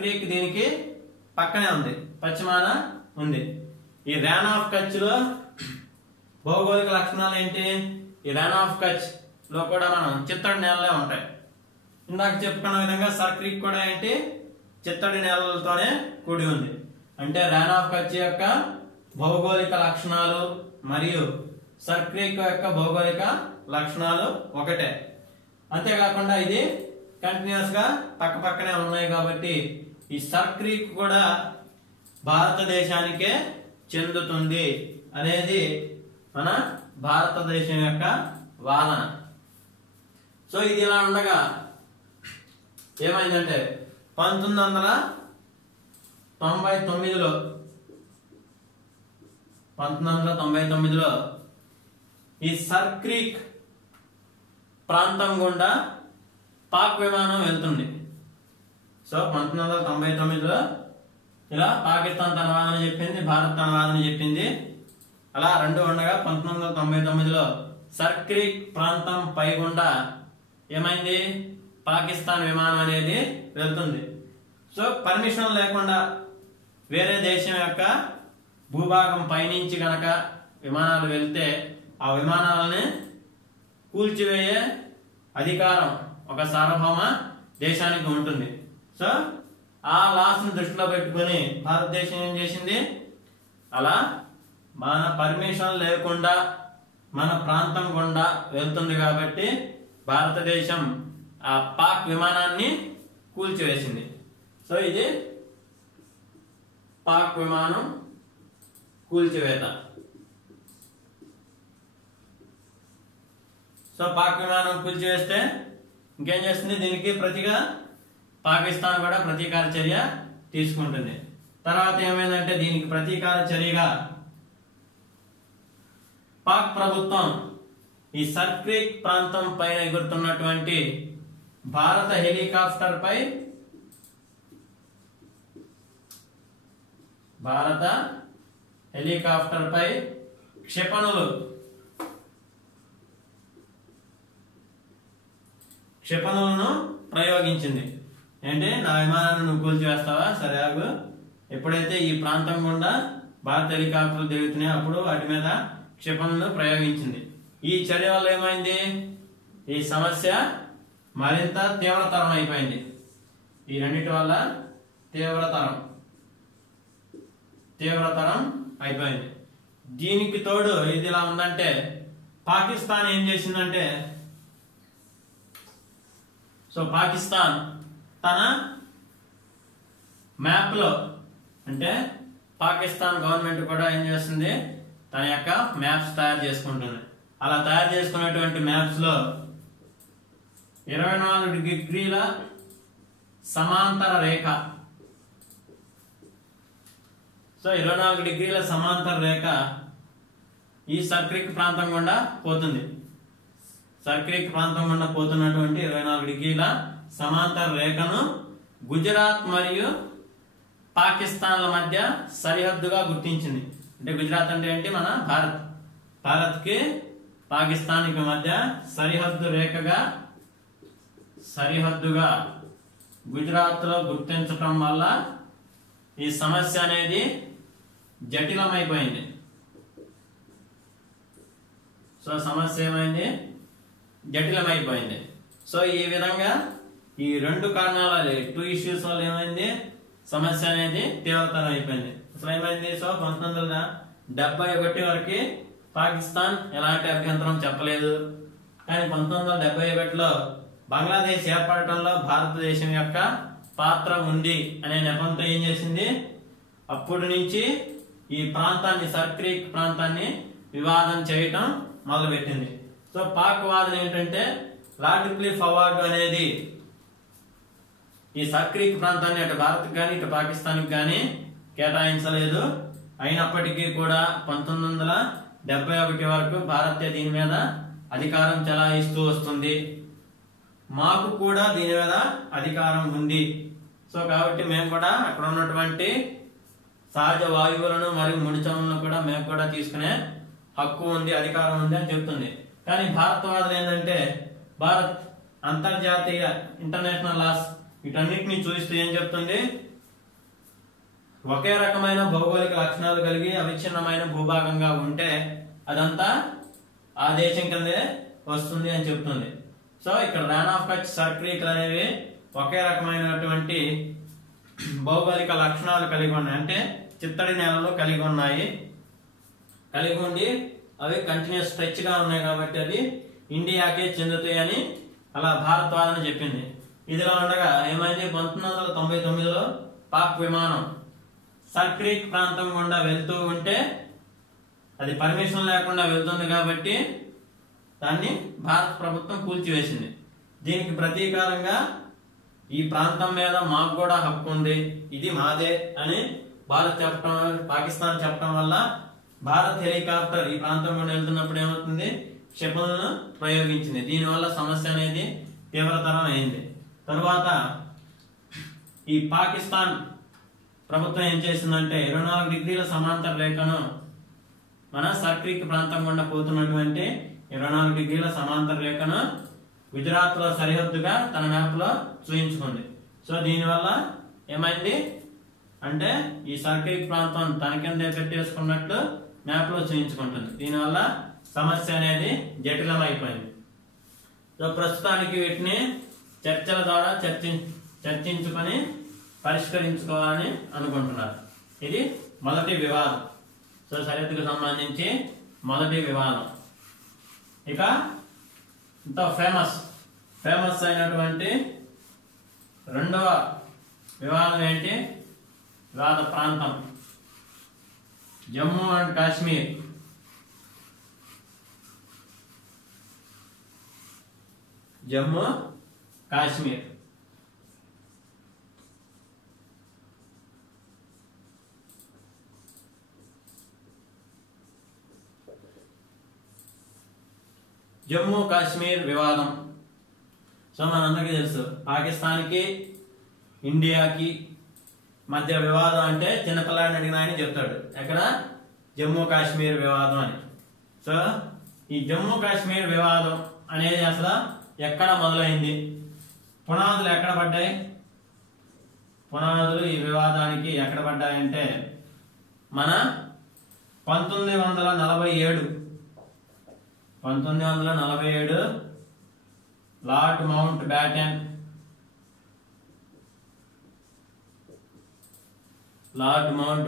క్రీక్ దీనికి పక్కనే ఉంది, పశ్చిమాన ఉంది. ఈ రాన్ ఆఫ్ కచ్ లో భౌగోళిక లక్షణాలు ఏంటి? ఈ రాన్ ఆఫ్ కచ్ లో కూడా మనం చిత్తడి నేలలే ఉంటాయి. ఇందాక చెప్పుకున్న విధంగా సర్ క్రీక్ కూడా ఏంటి? చిత్తడి నేలలతోనే కూడి ఉంది. అంటే రాన్ ఆఫ్ కచ్ యొక్క భౌగోళిక లక్షణాలు మరియు సర్ క్రీక్ యొక్క భౌగోళిక లక్షణాలు ఒకటే. అంతేకాకుండా ఇది కంటిన్యూస్ గా పక్క పక్కనే ఉన్నాయి కాబట్టి ఈ సర్ క్రీక్ కూడా భారతదేశానికే చెందుతుంది అనేది మన భారతదేశం యొక్క వాదన. సో ఇది ఇలా ఉండగా ఏమైందంటే 1999లో ఈ సర్ క్రీక్ ప్రాంతం గుండా పాక్ విమానం వెళ్తుంది. సో 1999లో ఇలా పాకిస్తాన్ తన వాదన చెప్పింది, భారత్ తన వాదన చెప్పింది. అలా రెండు ఉండగా 1999లో సర్ క్రీక్ ప్రాంతం పై గుండా ఏమైంది? పాకిస్తాన్ విమానం అనేది వెళ్తుంది. సో పర్మిషన్ లేకుండా వేరే దేశం యొక్క భూభాగం పైనుంచి గనక విమానాలు వెళ్తే ఆ విమానాలని కూల్చివేయే అధికారం ఒక సార్వభౌమ దేశానికి ఉంటుంది. సో ఆ లాస్ ను దృష్టిలో పెట్టుకుని భారతదేశం ఏం చేసింది? అలా మన పర్మిషన్ లేకుండా మన ప్రాంతం గుండా వెళ్తుంది కాబట్టి భారతదేశం ఆ పాక్ విమానాన్ని కూల్చివేసింది. సో ఇది పాక్ విమానం కూల్చివేత. సో పాక్ విమానం కూల్చివేస్తే ఇంకేం చేస్తుంది? దీనికి ప్రతిగా పాకిస్తాన్ కూడా ప్రతీకార చర్య తీసుకుంటుంది. తర్వాత ఏమైందంటే దీనికి ప్రతీకార చర్యగా పాక్ ప్రభుత్వం ఈ సర్ క్రీక్ ప్రాంతం పైన ఎగురుతున్నటువంటి భారత హెలికాప్టర్ పై క్షిపణులను ప్రయోగించింది. ఏంటి? నా విమానాన్ని నువ్వు కూల్చివేస్తావా? సరే ఆగు. ఎప్పుడైతే ఈ ప్రాంతం గుండా భారత హెలికాప్టర్లు తిరుగుతున్నాయో అప్పుడు వాటి మీద క్షిపణులను ప్రయోగించింది. ఈ చర్య వల్ల ఏమైంది? ఈ సమస్య మరింత తీవ్రతరం అయిపోయింది. ఈ రెండిటి వల్ల తీవ్రతరం అయిపోయింది. దీనికి తోడు ఇది ఇలా ఉందంటే పాకిస్తాన్ ఏం చేసిందంటే, సో పాకిస్తాన్ తన మ్యాప్ లో, అంటే పాకిస్తాన్ గవర్నమెంట్ కూడా ఏం చేస్తుంది? తన యొక్క మ్యాప్స్ తయారు చేసుకుంటుంది. అలా తయారు చేసుకున్నటువంటి మ్యాప్స్ లో 24 డిగ్రీల సమాంతర రేఖ, సో 24 డిగ్రీల సమాంతర రేఖ ఈ సర్ క్రీక్ ప్రాంతం గుండా పోతుంది. సర్ క్రీక్ ప్రాంతం గుండా పోతున్నటువంటి 24 డిగ్రీల సమాంతర రేఖను గుజరాత్ మరియు పాకిస్తాన్ల మధ్య సరిహద్దుగా గుర్తించింది. అంటే గుజరాత్ అంటే ఏంటి? మన భారత్కి పాకిస్తాన్కి మధ్య సరిహద్దుగా గుజరాత్ లో గుర్తించటం వల్ల ఈ సమస్య అనేది జటిలమైపోయింది. సో సమస్య ఏమైంది? జటిలమైపోయింది. సో ఈ విధంగా ఈ రెండు కారణాల 2 ఇష్యూస్ వల్ల ఏమైంది? సమస్య అనేది తీవ్రతరం అయిపోయింది. అసలు ఏమైంది? సో 1971 వరకు పాకిస్తాన్ ఎలాంటి అభ్యంతరం చెప్పలేదు. కానీ 1971లో బంగ్లాదేశ్ ఏర్పడటంలో భారతదేశం యొక్క పాత్ర ఉంది అనే నెపంతో ఏం చేసింది? అప్పటి నుంచి ఈ ప్రాంతాన్ని, సర్ క్రీక్ ప్రాంతాన్ని వివాదం చేయటం మొదలుపెట్టింది. సో పాక్ వాదన ఏంటంటే, లార్డ్ క్లిఫ్ అవార్డు అనేది ఈ సర్ క్రీక్ ప్రాంతాన్ని అటు భారత్ కానీ ఇటు పాకిస్తాన్ కానీ కేటాయించలేదు. అయినప్పటికీ కూడా 1971 వరకు భారత్ దీని మీద అధికారం చెలాయిస్తూ వస్తుంది. మాకు కూడా దీని మీద అధికారం ఉంది. సో కాబట్టి మేము కూడా అక్కడ ఉన్నటువంటి సహజ వాయువులను మరియు ముడిచములను కూడా మేము కూడా తీసుకునే హక్కు ఉంది, అధికారం ఉంది అని చెప్తుంది. కానీ భారతవాదులు ఏంటంటే భారత్ అంతర్జాతీయ ఇంటర్నేషనల్ లాస్ వీటన్నిటిని చూస్తూ ఏం చెప్తుంది, ఒకే రకమైన భౌగోళిక లక్షణాలు కలిగి అవిచ్ఛిన్నమైన భూభాగంగా ఉంటే అదంతా ఆ దేశం కిందే వస్తుంది అని చెప్తుంది. సో ఇక్కడ రాన్ ఆఫ్ కచ్, సర్క్రీక్ అనేవి ఒకే రకమైనటువంటి భౌగోళిక లక్షణాలు కలిగి ఉన్నాయి, అంటే చిత్తడి నేలలు కలిగి ఉన్నాయి, కలిగి ఉండి అవి కంటిన్యూస్ స్ట్రెచ్ గా ఉన్నాయి కాబట్టి అది ఇండియాకే చెందుతాయి అని అలా భారతవాదన చెప్పింది. ఇదిలో ఉండగా ఏమైంది, 1999లో పాక్ విమానం సర్క్రీక్ ప్రాంతం గుండా వెళ్తూ ఉంటే అది పర్మిషన్ లేకుండా వెళ్తుంది కాబట్టి దాన్ని భారత ప్రభుత్వం కూల్చివేసింది. దీనికి ప్రతీకారంగా ఈ ప్రాంతం మీద మాకు కూడా హక్కు ఉంది, ఇది మాదే అని భారత్ చెప్పడం, పాకిస్తాన్ చెప్పడం వల్ల భారత్ హెలికాప్టర్ ఈ ప్రాంతం గుండా వెళ్తున్నప్పుడు ఏమవుతుంది, క్షిపణులను ప్రయోగించింది. దీనివల్ల సమస్య అనేది తీవ్రతరం అయింది. తరువాత ఈ పాకిస్తాన్ ప్రభుత్వం ఏం చేసిందంటే 24 డిగ్రీల సమాంతర రేఖను మన సర్క్రీక్ ప్రాంతం గుండా పోతున్నటువంటి 24 డిగ్రీల సమాంతర రేఖను గుజరాత్ లో సరిహద్దుగా తన మ్యాప్ లో చూయించుకుంది. సో దీనివల్ల ఏమైంది అంటే ఈ సర్క్రీక్ ప్రాంతం తన కిందే పెట్టేసుకున్నట్లు మ్యాప్ లో చూయించుకుంటుంది. దీనివల్ల సమస్య అనేది జటిలమైపోయింది. సో ప్రస్తుతానికి వీటిని చర్చల ద్వారా చర్చించుకొని పరిష్కరించుకోవాలని అనుకుంటున్నారు. ఇది మొదటి వివాదం. సో సరిహద్దుకు సంబంధించి మొదటి వివాదం. ఇక ఎంతో ఫేమస్ అయినటువంటి రెండవ వివాదం ఏంటి, వివాద ప్రాంతం జమ్మూ అండ్ కాశ్మీర్. జమ్మూ కాశ్మీర్ జమ్మూ కాశ్మీర్ వివాదం. సో మనందరికీ తెలుసు పాకిస్తాన్కి ఇండియాకి మధ్య వివాదం అంటే చిన్నపిల్లాడిని అడిగిన ఆయన చెప్తాడు ఎక్కడ, జమ్మూ కాశ్మీర్ వివాదం అని. సో ఈ జమ్మూ కాశ్మీర్ వివాదం అనేది అసలు ఎక్కడ మొదలైంది, పునాదులు ఎక్కడ పడ్డాయి, పునాదులు ఈ వివాదానికి ఎక్కడ పడ్డాయంటే మన 1947 లార్డ్ మౌంట్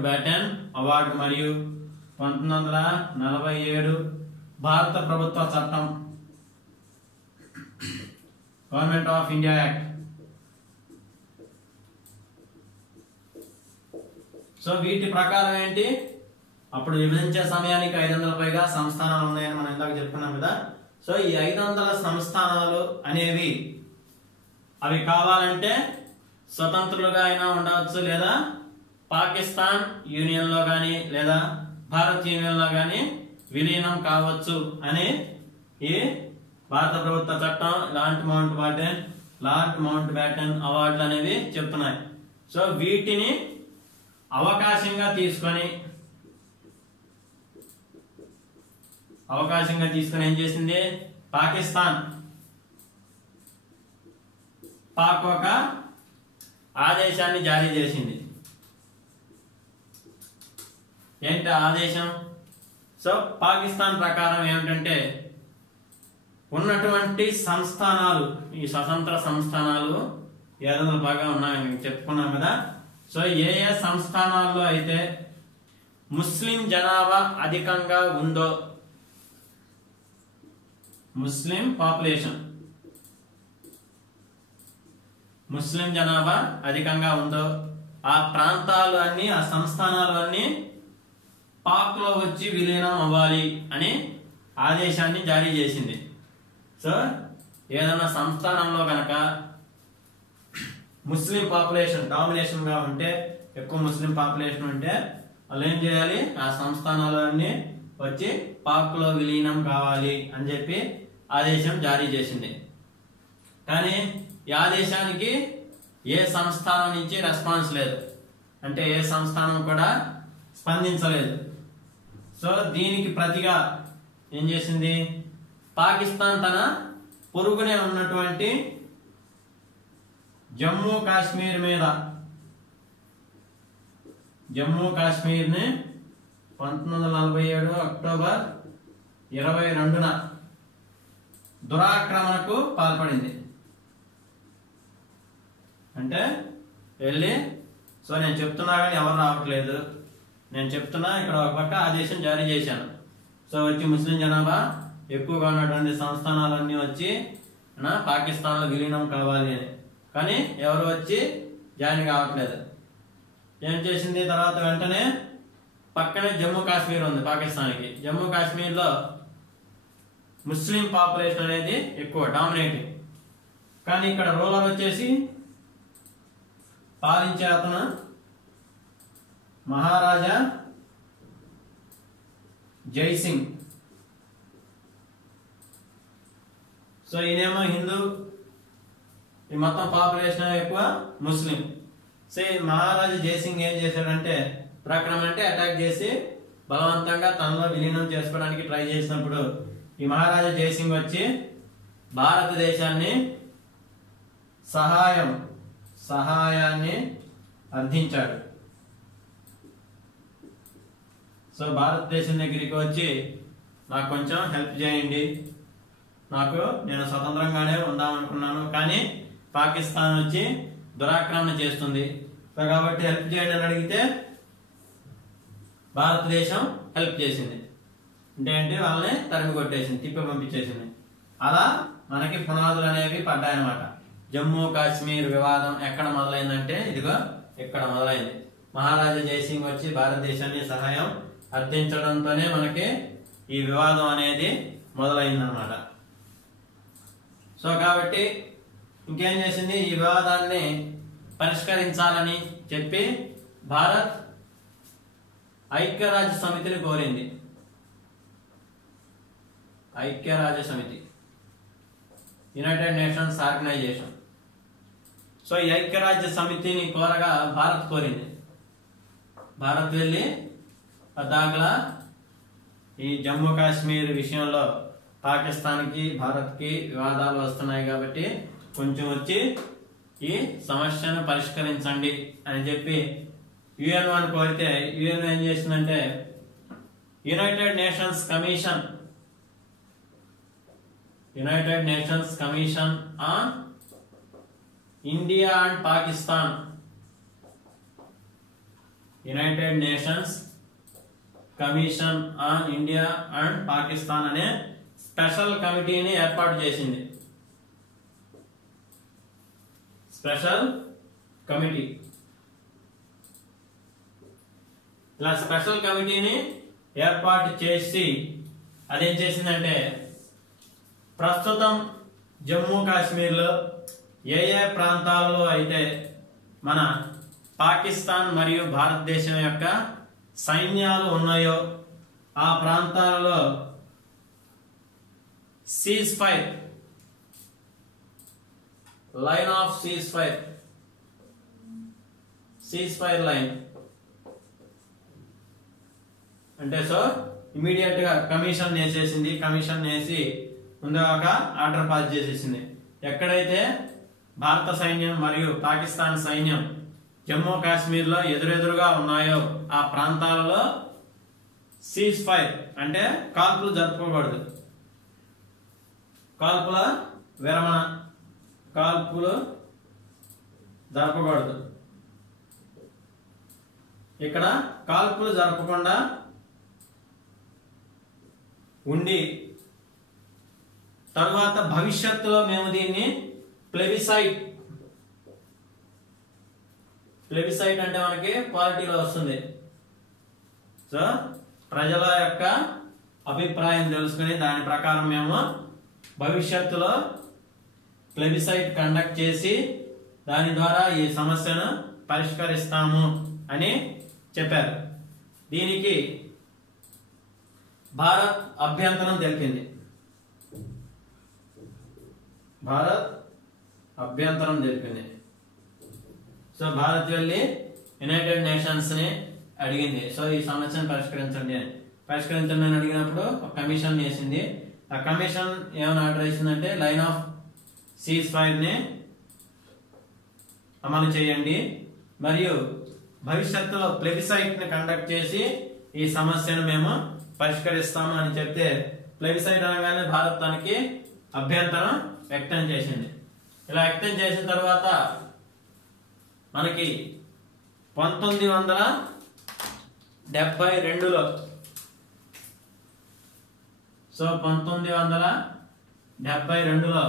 బ్యాటన్ అవార్డు మరియు 1947 భారత ప్రభుత్వ చట్టం government of India act. So వీటి ప్రకారం ఏంటి, అప్పుడు విభజించే సమయానికి 500 పైగా సంస్థానాలు ఉన్నాయని మనం ఇందాక చెప్పుకున్నాం కదా. సో ఈ 500 సంస్థానాలు అనేవి అవి కావాలంటే స్వతంత్రులుగా అయినా ఉండవచ్చు, లేదా పాకిస్తాన్ యూనియన్ లో గాని లేదా భారత్ యూనియన్ లో గాని విలీనం కావచ్చు అని ఈ భారత ప్రభుత్వ చట్టం లార్డ్ మౌంట్ బ్యాటన్ అవార్డులు అనేవి చెప్తున్నాయి. సో వీటిని అవకాశంగా తీసుకొని ఏం చేసింది, పాకిస్తాన్ పాక్ ఒక ఆదేశాన్ని జారీ చేసింది. ఏంటి ఆదేశం? సో పాకిస్తాన్ ప్రకారం ఏమిటంటే ఉన్నటువంటి సంస్థానాలు, ఈ స్వతంత్ర సంస్థానాలు 700 బాగా ఉన్నాయని చెప్పుకున్నాం కదా. సో ఏ సంస్థానాల్లో అయితే ముస్లిం జనాభా అధికంగా ఉందో, ముస్లిం జనాభా అధికంగా ఉందో ఆ ప్రాంతాలు అన్ని, ఆ సంస్థానాలు అన్ని పాక్ లో వచ్చి విలీనం అవ్వాలి అని ఆదేశాన్ని జారీ చేసింది. సో ఏదైనా సంస్థానంలో కనుక ముస్లిం పాపులేషన్ డామినేషన్ గా ఉంటే, ఎక్కువ ముస్లిం పాపులేషన్ ఉంటే వాళ్ళు ఏం చేయాలి, ఆ సంస్థానాలన్నీ వచ్చి పాక్లో విలీనం కావాలి అని చెప్పి ఆదేశం జారీ చేసింది. కానీ ఈ ఆదేశానికి ఏ సంస్థానం నుంచి రెస్పాన్స్ లేదు, అంటే ఏ సంస్థానం కూడా స్పందించలేదు. సో దీనికి ప్రతిగా ఏం చేసింది, పాకిస్తాన్ తన పొరుగునే ఉన్నటువంటి జమ్మూ కాశ్మీర్ మీద, జమ్మూ కాశ్మీర్ని 1947 అక్టోబర్ 22న దురాక్రమణకు పాల్పడింది. అంటే వెళ్ళి, సో నేను చెప్తున్నా కానీ ఎవరు రావట్లేదు, నేను చెప్తున్నా ఇక్కడ ఒక పక్క ఆదేశం జారీ చేశాను. సో వచ్చి ముస్లిం జనాభా ఎక్కువగా ఉన్నటువంటి సంస్థానాలన్నీ వచ్చి పాకిస్తాన్లో విలీనం కావాలి అని, కానీ ఎవరు వచ్చి జాయిన్ కావట్లేదు. ఏం చేసింది తర్వాత వెంటనే పక్కనే జమ్మూ కాశ్మీర్ ఉంది పాకిస్తాన్కి. జమ్మూ కాశ్మీర్లో ముస్లిం పాపులేషన్ అనేది ఎక్కువ డామినేటింగ్, కానీ ఇక్కడ రూలర్ వచ్చేసి పాలించే అతను మహారాజా జైసింగ్. సో ఈయనేమో హిందూ, ఈ మొత్తం పాపులేషన్ ఎక్కువ ముస్లిం. సో మహారాజా జైసింగ్ ఏం చేశాడంటే, పరాక్రమం అంటే అటాక్ చేసి బలవంతంగా తనలో విలీనం చేసుకోవడానికి ట్రై చేసినప్పుడు ఈ మహారాజా జైసింగ్ వచ్చి భారతదేశాన్ని సహాయాన్ని అర్థించాడు. సో భారతదేశం దగ్గరికి వచ్చి నాకు కొంచెం హెల్ప్ చేయండి, నేను స్వతంత్రంగానే ఉందామనుకున్నాను, కానీ పాకిస్తాన్ వచ్చి దురాక్రమణ చేస్తుంది, సో కాబట్టి హెల్ప్ చేయండి అని అడిగితే భారతదేశం హెల్ప్ చేసింది. అంటే వాళ్ళని తరిమి కొట్టేసింది, తిప్పి పంపించేసింది. అలా మనకి పునాదులు అనేవి పడ్డాయన్నమాట. జమ్మూ కాశ్మీర్ వివాదం ఎక్కడ మొదలైందంటే ఇదిగో ఇక్కడ మొదలైంది. మహారాజా జైసింగ్ వచ్చి భారతదేశాన్ని సహాయం అర్థించడంతోనే మనకి ఈ వివాదం అనేది మొదలైందన్నమాట. సో కాబట్టి ఇంకేం చేసింది, ఈ వివాదాన్ని పరిష్కరించాలని చెప్పి భారత్ ఐక్యరాజ్య సమితిని కోరింది. ఐక్యరాజ్య సమితి, యునైటెడ్ నేషన్స్ ఆర్గనైజేషన్. సో ఈ ఐక్యరాజ్య సమితిని కోరగా భారత్ కోరింది. భారత్ వెళ్ళి దాఖలా ఈ జమ్మూ కాశ్మీర్ విషయంలో పాకిస్తాన్కి భారత్కి వివాదాలు వస్తున్నాయి కాబట్టి కొంచెం వచ్చి ఈ సమస్యను పరిష్కరించండి అని చెప్పి యుఎన్ అని కోరితే యుఎన్ ఏం చేసిందంటే United nations commission on India and Pakistan, United nations commission on India and Pakistan అనే స్పెషల్ కమిటీని ఏర్పాటు చేసింది. స్పెషల్ కమిటీ, ఇలా స్పెషల్ కమిటీని ఏర్పాటు చేసి అదేం చేసిందంటే ప్రస్తుతం జమ్మూ కాశ్మీర్లో ఏ ఏ ప్రాంతాల్లో అయితే మన పాకిస్తాన్ మరియు భారతదేశం యొక్క సైన్యాలు ఉన్నాయో ఆ ప్రాంతాలలో cease fire, line of cease fire line అంటే సో ఇమీడియట్ గా కమిషన్ వేసేసింది. కమిషన్ వేసి ముందు ఒక ఆర్డర్ పాస్ చేసేసింది. ఎక్కడైతే భారత సైన్యం మరియు పాకిస్తాన్ సైన్యం జమ్మూ కాశ్మీర్ లో ఎదురెదురుగా ఉన్నాయో ఆ ప్రాంతాలలో సీజ్ ఫైర్ అంటే కాల్పులు జరుపుకోకూడదు, కాల్పుల విరమణ, కాల్పులు జరపకూడదు. ఇక్కడ కాల్పులు జరపకుండా ఉండి తరువాత భవిష్యత్తులో మేము దీన్ని ప్లెబిసైట్ అంటే మనకి పార్టీలో వస్తుంది. సో ప్రజల యొక్క అభిప్రాయం తెలుసుకుని దాని ప్రకారం మేము భవిష్యత్తులో ప్లెబిసైట్ కండక్ట్ చేసి దాని ద్వారా ఈ సమస్యను పరిష్కరిస్తాము అని చెప్పారు. దీనికి భారత్ అభ్యంతరం తెలిపింది. భారత్ అభ్యంతరం తెలిపింది. సో భారత్ వెళ్ళి యునైటెడ్ నేషన్స్ ని అడిగింది. సో ఈ సమస్యను పరిష్కరించండి అని అడిగినప్పుడు ఒక కమిషన్ వేసింది. ఆ కమిషన్ ఏమైనా ఆర్డర్ ఇచ్చిందంటే లైన్ ఆఫ్ సీజ్ ఫైర్ ని అమలు చేయండి మరియు భవిష్యత్తులో ప్లెబిసైట్ ని కండక్ట్ చేసి ఈ సమస్యను మేము పరిష్కరిస్తాము అని చెప్తే, ప్లెబిసైట్ అనగానే భారత్ తనకి అభ్యంతరం వ్యక్తం చేసింది. ఇలా వ్యక్తం చేసిన తర్వాత మనకి 1972లో సో 1972లో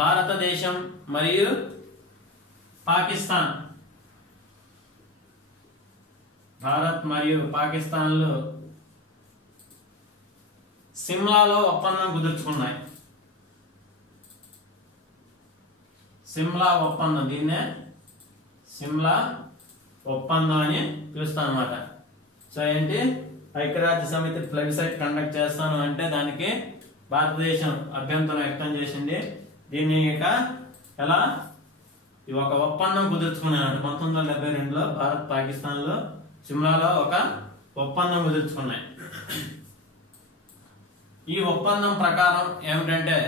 భారతదేశం మరియు పాకిస్తాన్, భారత్ మరియు పాకిస్తాన్లు సిమ్లాలో ఒప్పందం కుదుర్చుకున్నాయి. సిమ్లా ఒప్పందం, దీన్నే సిమ్లా ఒప్పందం అని పిలుస్తాం అన్నమాట. సో ఏంటి, ఐక్యరాజ్య సమితి ప్లెబిసైట్ కండక్ట్ చేస్తాను అంటే దానికి భారతదేశం అభ్యంతరం వ్యక్తం చేసింది. దీన్ని ఇక ఎలా ఒక ఒప్పందం కుదుర్చుకున్నాయి. 1972లో భారత్ పాకిస్తాన్లు సిమ్లాలో ఒక ఒప్పందం కుదుర్చుకున్నాయి. ఈ ఒప్పందం ప్రకారం ఏమిటంటే,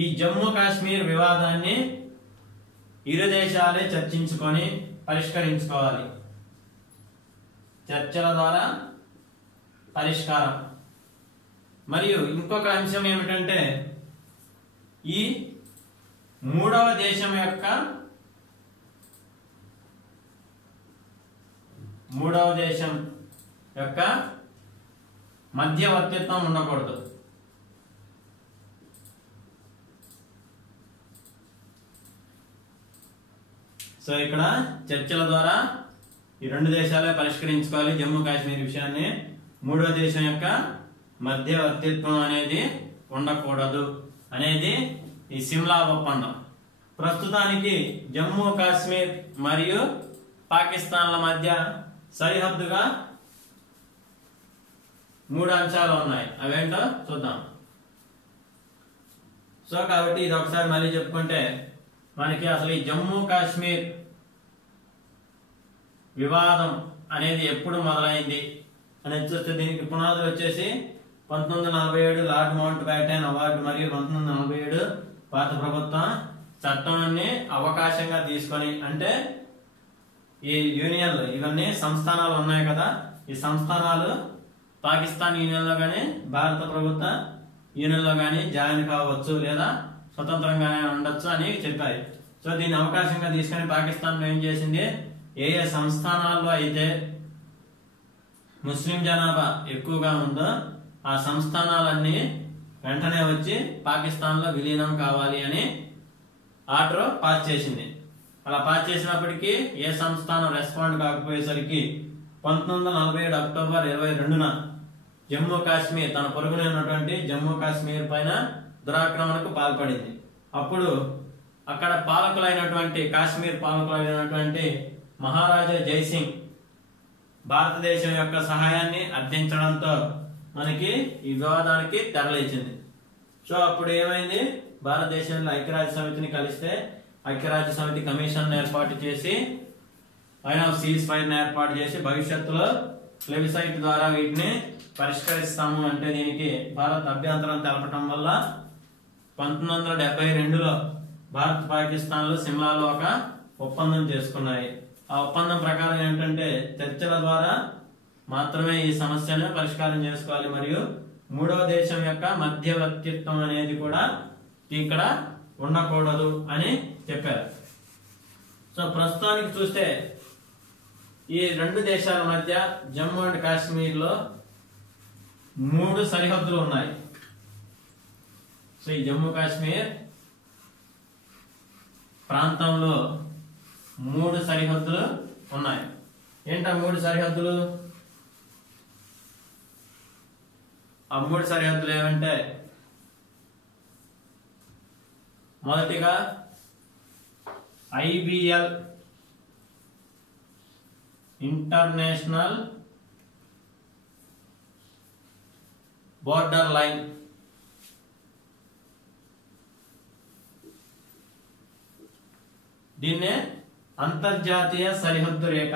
ఈ జమ్మూ కాశ్మీర్ వివాదాన్ని ఇరు దేశాలే చర్చించుకొని పరిష్కరించుకోవాలి. చర్చల ద్వారా పరిష్కారం. మరియు ఇంకొక అంశం ఏమిటంటే, ఈ మూడవ దేశం యొక్క మధ్యవర్తిత్వం ఉండకూడదు. సో ఇక్కడ చర్చల ద్వారా ఈ రెండు దేశాలే పరిష్కరించుకోవాలి జమ్మూ కాశ్మీర్ విషయాన్ని. మూడో దేశం యొక్క మధ్యవర్తిత్వం అనేది ఉండకూడదు అనేది ఈ సిమ్లా ఒప్పందం. ప్రస్తుతానికి జమ్మూ కాశ్మీర్ మరియు పాకిస్తాన్ల మధ్య సరిహద్దుగా 3 అంశాలు ఉన్నాయి. అవేంటో చూద్దాం. సో కాబట్టి ఇది ఒకసారి మళ్ళీ చెప్పుకుంటే, మనకి అసలు ఈ జమ్మూ కాశ్మీర్ వివాదం అనేది ఎప్పుడు మొదలైంది అనేది చూస్తే, దీనికి పునాదులు వచ్చేసి 1947 లార్డ్ మౌంట్ బ్యాటన్ అవార్డు మరియు 1947 భారత ప్రభుత్వం చట్టాన్ని అవకాశంగా తీసుకొని, అంటే ఈ యూనియన్లు ఇవన్నీ సంస్థానాలు ఉన్నాయి కదా, ఈ సంస్థానాలు పాకిస్తాన్ యూనియన్ లో గానీ భారత ప్రభుత్వ యూనియన్ లో గానీ జాయిన్ కావచ్చు లేదా స్వతంత్రంగానే ఉండొచ్చు అని చెప్పాయి. సో దీన్ని అవకాశంగా తీసుకొని పాకిస్తాన్ ఏం చేసింది, ఏ సంస్థానాల్లో అయితే ముస్లిం జనాభా ఎక్కువగా ఉందో ఆ సంస్థానాలన్నీ వెంటనే వచ్చి పాకిస్తాన్ లో విలీనం కావాలి అని ఆర్డర్ పాస్ చేసింది. అలా పాస్ చేసినప్పటికీ ఏ సంస్థానం రెస్పాండ్ కాకపోయేసరికి 1947 అక్టోబర్ 22న జమ్మూ కాశ్మీర్ తన పొరుగునే ఉన్నటువంటి జమ్మూ కాశ్మీర్ పైన దురాక్రమణకు పాల్పడింది. అప్పుడు అక్కడ కాశ్మీర్ పాలకులైనటువంటి మహారాజా జైసింగ్ భారతదేశం యొక్క సహాయాన్ని అర్థించడంతో మనకి ఈ వివాదానికి తెరలేచింది. సో అప్పుడు ఏమైంది, భారతదేశంలో ఐక్యరాజ్య సమితిని కలిస్తే ఐక్యరాజ్య సమితి కమిషన్ ఏర్పాటు చేసి లైన్ ఆఫ్ సీజ్ ఫైర్ ఏర్పాటు చేసి భవిష్యత్తులో ప్లెబిసైట్ ద్వారా వీటిని పరిష్కరిస్తాము అంటే, దీనికి భారత్ అభ్యంతరం తెలపడం వల్ల 1972లో భారత్ పాకిస్తాన్లు సిమ్లాలో ఒక ఒప్పందం చేసుకున్నాయి. ఆ ఒప్పందం ప్రకారం ఏంటంటే, చర్చల ద్వారా మాత్రమే ఈ సమస్యను పరిష్కారం చేసుకోవాలి మరియు మూడవ దేశం యొక్క మధ్యవర్తిత్వం అనేది కూడా ఇక్కడ ఉండకూడదు అని చెప్పారు. సో ప్రస్తుతానికి చూస్తే ఈ రెండు దేశాల మధ్య జమ్మూ అండ్ కాశ్మీర్ లో 3 సరిహద్దులు ఉన్నాయి. సో ఈ జమ్మూ కాశ్మీర్ ప్రాంతంలో 3 సరిహద్దులు ఉన్నాయి. ఏంటా 3 సరిహద్దులు? ఆ 3 సరిహద్దులు ఏమంటే, మొదటిగా IBL ఇంటర్నేషనల్ బోర్డర్ లైన్. దీన్నే అంతర్జాతీయ సరిహద్దు రేఖ.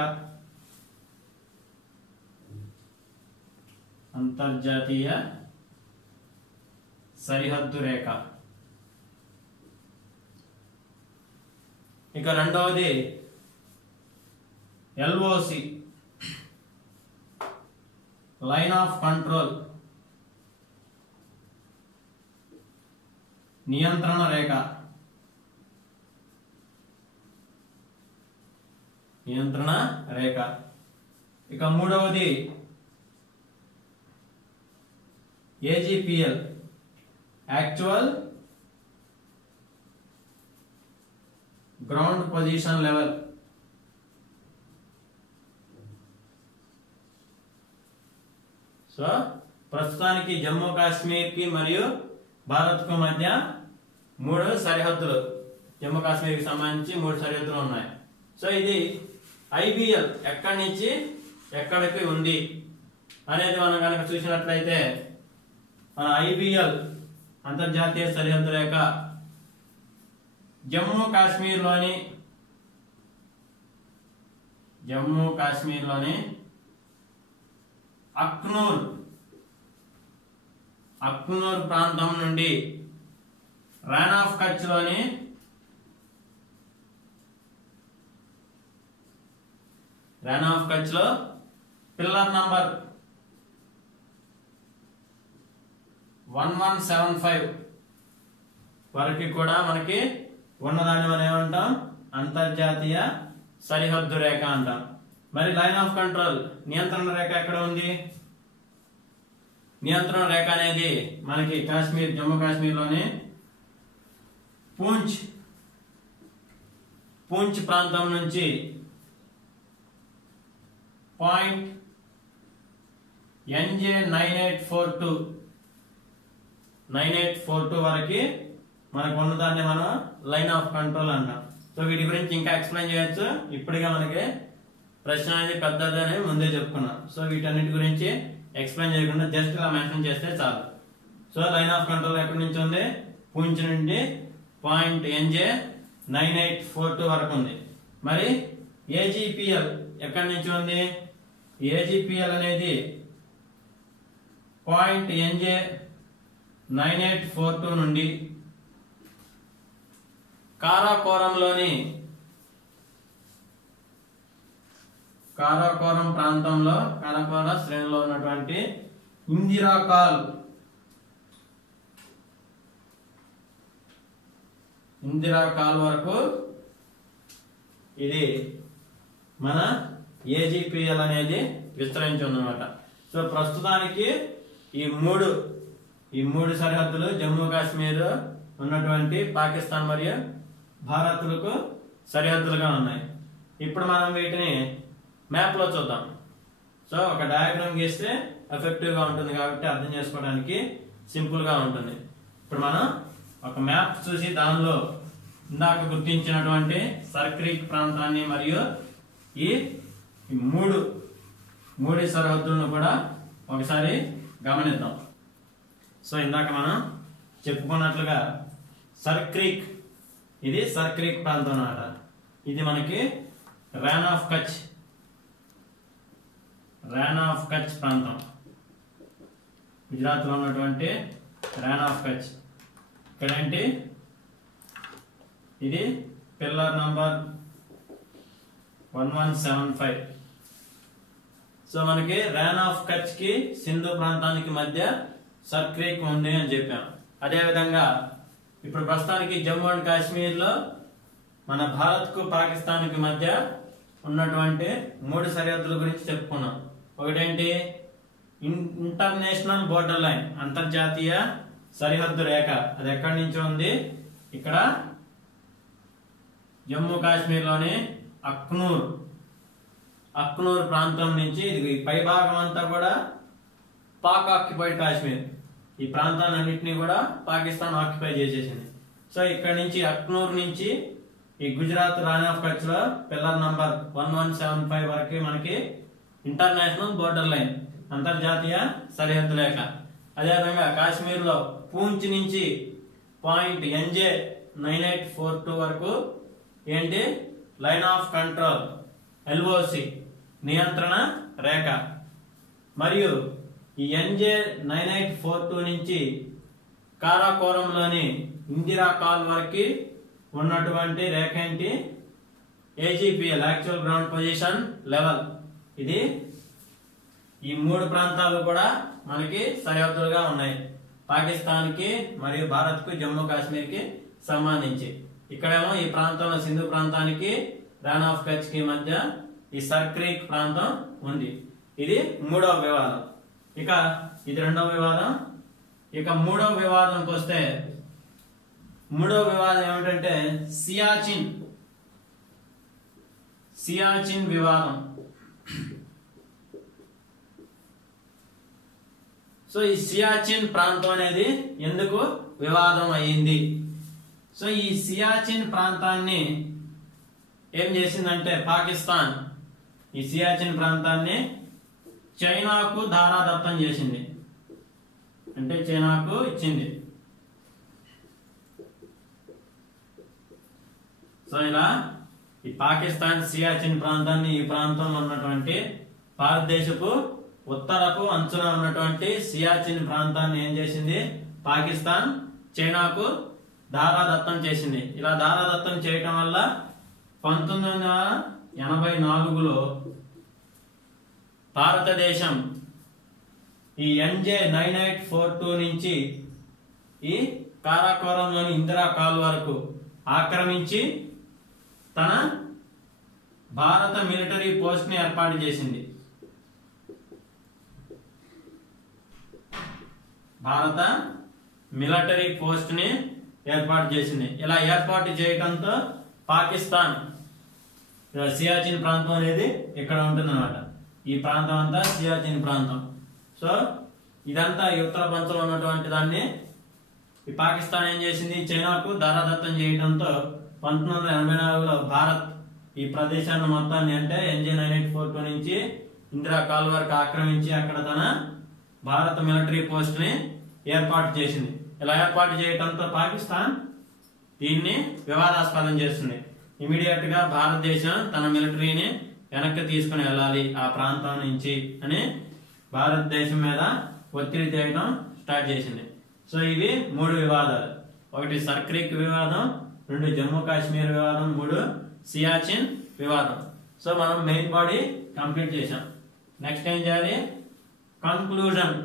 అంతర్జాతీయ సరిహద్దు రేఖ. ఇక రెండవది ఎల్ఓసి, లైన్ ఆఫ్ కంట్రోల్, నియంత్రణ రేఖ. నియంత్రణ రేఖ. ఇక మూడవది AGPL, actual ground position level. So ప్రస్తుతానికి జమ్మూ కాశ్మీర్ కి మరియు భారత్ కు మధ్య 3 సరిహద్దులు, జమ్మూ కాశ్మీర్ కి సంబంధించి 3 సరిహద్దులు ఉన్నాయి. సో ఇది ఐబిఎల్ ఎక్కడి నుంచి ఎక్కడికి ఉంది అనేది మనం కనుక చూసినట్లయితే, మన ఐబిఎల్ అంతర్జాతీయ సరిహద్దు రేఖ జమ్మూ కాశ్మీర్లోని అఖ్నూర్ ప్రాంతం నుండి రాన్ ఆఫ్ కచ్ లోని లో పిల్లర్ నంబర్ 1175 వరకు కూడా మనకి ఉన్నదాన్ని మనం ఏమంటాం, అంతర్జాతీయ సరిహద్దు రేఖ అంటాం. మరి లైన్ ఆఫ్ కంట్రోల్, నియంత్రణ రేఖ ఎక్కడ ఉంది? నియంత్రణ రేఖ అనేది మనకి జమ్మూ కాశ్మీర్లోని పూంచ్ ప్రాంతం నుంచి పాయింట్ NJ 9842 వరకు మనకు ఉన్నదాన్ని మనం లైన్ ఆఫ్ కంట్రోల్ అంటాం. సో వీటి గురించి ఇంకా ఎక్స్ప్లెయిన్ చేయొచ్చు. ఇప్పటికే మనకి ప్రశ్న అనేది పెద్దదని ముందే చెప్పుకున్నాం. సో వీటన్నిటి గురించి ఎక్స్ప్లెయిన్ చేయకుండా జస్ట్ ఇలా మెన్షన్ చేస్తే చాలు. సో లైన్ ఆఫ్ కంట్రోల్ ఎక్కడి నుంచి ఉంది? పూంచ్ నుండి పాయింట్ NJ 9842 వరకు ఉంది. మరి ఏజీపీఎల్ ఎక్కడి నుంచి ఉంది? ఏజీపీఎల్ అనేది పాయింట్ NJ 9842 నుండి కారాకోరం ప్రాంతంలో, కారాకోర శ్రేణిలో ఉన్నటువంటి ఇందిరాకాల్ వరకు ఇది మన ఏజీపీఎల్ అనేది విస్తరించి ఉందన్నమాట. సో ప్రస్తుతానికి ఈ మూడు సరిహద్దులు జమ్మూ కాశ్మీర్ ఉన్నటువంటి పాకిస్తాన్ మరియు భారత్లకు సరిహద్దులుగా ఉన్నాయి. ఇప్పుడు మనం వీటిని మ్యాప్ లో చూద్దాం. సో ఒక డయాగ్రామ్ గీస్తే ఎఫెక్టివ్ గా ఉంటుంది కాబట్టి అర్థం చేసుకోవడానికి సింపుల్ గా ఉంటుంది. ఇప్పుడు మనం ఒక మ్యాప్ చూసి దానిలో ఇందాక గుర్తించినటువంటి సర్క్రీక్ ప్రాంతాన్ని మరియు ఈ మూడు సరిహద్దులను కూడా ఒకసారి గమనిద్దాం. సో ఇందాక మనం చెప్పుకున్నట్లుగా ఇది సర్క్రీక్ ప్రాంతం అన్నమాట. ఇది మనకి రాన్ ఆఫ్ కచ్ ప్రాంతం, గుజరాత్ లో ఉన్నటువంటి రాన్ ఆఫ్ కచ్. ఇక్కడేంటి, ఇది పిల్లర్ నంబర్ 1175. సో మనకి రాన్ ఆఫ్ కచ్ కి సింధు ప్రాంతానికి మధ్య సర్క్రీక్ ఉంది అని చెప్పాం. అదే విధంగా ఇప్పుడు ప్రస్తుతానికి జమ్మూ అండ్ కాశ్మీర్ లో మన భారత్ కు పాకిస్తాన్ కి మధ్య ఉన్నటువంటి 3 సరిహద్దుల గురించి చెప్పుకున్నాం. ఒకటేంటి, ఇంటర్నేషనల్ బోర్డర్ లైన్, అంతర్జాతీయ సరిహద్దు రేఖ. అది ఎక్కడి నుంచి ఉంది? ఇక్కడ జమ్మూ కాశ్మీర్ లోని అఖ్నూర్ ప్రాంతం నుంచి ఇది పై భాగం అంతా కూడా పాక్ ఆక్యుపైడ్ కాశ్మీర్. ఈ ప్రాంతాన్ని అన్నింటినీ కూడా పాకిస్తాన్ ఆక్యుపై చేసేసింది. సో ఇక్కడ నుంచి అఖ్నూర్ నుంచి ఈ గుజరాత్ రాన్ ఆఫ్ కచ్ లో పిల్లర్ నంబర్ 1175 వరకు మనకి ఇంటర్నేషనల్ బోర్డర్ లైన్, అంతర్జాతీయ సరిహద్దు రేఖ. అదేవిధంగా కాశ్మీర్లో పూంచ్ నుంచి పాయింట్ ఎన్జే 9842 వరకు ఏంటి లైన్ ఆఫ్ కంట్రోల్ ఎల్ఓసి నియంత్రణ రేఖ. మరియు ఈ ఎన్జే 9842 నుంచి కారాకోరంలోని ఇందిరా కాల్ వరకు ఉన్నటువంటి రేఖ ఏంటి AGPL actual ground position level. ఇది ఈ మూడు ప్రాంతాలు కూడా మనకి సరిహద్దులుగా ఉన్నాయి పాకిస్తాన్ కి మరియు భారత్ కు జమ్మూ కాశ్మీర్ కి సంబంధించి. ఇక్కడేమో ఈ ప్రాంతంలో సింధు ప్రాంతానికి రాన్ ఆఫ్ కచ్ కి మధ్య ఈ సర్ క్రీక్ ప్రాంతం ఉంది. ఇది మూడవ వివాదం. ఇక ఇది రెండవ వివాదం. ఇక మూడవ వివాదంకి వస్తే మూడవ వివాదం ఏమిటంటే సియాచిన్ వివాదం. సో ఈ సియాచిన్ ప్రాంతం అనేది ఎందుకు వివాదం అయ్యింది? సో ఈ సియాచిన్ ప్రాంతాన్ని ఏం చేసిందంటే పాకిస్తాన్ ఈ సియాచిన్ ప్రాంతాన్ని చైనాకు ధారాదత్తం చేసింది, అంటే చైనాకు ఇచ్చింది. సో ఇలా ఈ పాకిస్తాన్ సియాచిన్ ప్రాంతాన్ని ఈ ప్రాంతంలో ఉన్నటువంటి భారతదేశపు ఉత్తరపు అంచున ఉన్నటువంటి సియాచిన్ ప్రాంతాన్ని ఏం చేసింది పాకిస్తాన్ చైనాకు ధారాదత్తం చేసింది. ఇలా ధారాదత్తం చేయటం వల్ల 1984లో భారతదేశం ఈ ఎన్జే 9842 నుంచి ఈ కారాకోరంలోని ఇందిరా కాల్ వరకు ఆక్రమించి తన భారత మిలిటరీ పోస్ట్ ని ఏర్పాటు చేసింది. భారత మిలిటరీ పోస్ట్ ని ఏర్పాటు చేసింది. ఇలా ఏర్పాటు చేయడంతో పాకిస్తాన్ సియాచిన్ ప్రాంతం అనేది ఇక్కడ ఉంటుంది అన్నమాట. ఈ ప్రాంతం అంతా సియాచిన్ ప్రాంతం. సో ఇదంతా ఈ ఉత్తర ప్రాంతంలో ఉన్నటువంటి దాన్ని ఈ పాకిస్తాన్ ఏం చేసింది చైనాకు ధారాదత్తం చేయడంతో 1984లో భారత్ ఈ ప్రదేశాన్ని మొత్తాన్ని అంటే ఎన్జే 9842 నుంచి ఇందిరా కాల్ వరకు ఆక్రమించి అక్కడ తన భారత మిలిటరీ పోస్ట్ ని ఏర్పాటు చేసింది. ఇలా ఏర్పాటు చేయడంతో పాకిస్తాన్ దీన్ని వివాదాస్పదం చేస్తుంది. ఇమీడియట్ గా భారతదేశం తన మిలిటరీని వెనక్కి తీసుకుని వెళ్ళాలి ఆ ప్రాంతం నుంచి అని భారతదేశం మీద ఒత్తిడి చేయడం స్టార్ట్ చేసింది. సో ఇవి మూడు వివాదాలు. ఒకటి సర్ క్రీక్ వివాదం, రెండు జమ్మూ కాశ్మీర్ వివాదం, మూడు సియాచిన్ వివాదం. సో మనం మెయిన్ బాడీ కంప్లీట్ చేసాం. నెక్స్ట్ ఏం చేయాలి కన్క్లూజన్.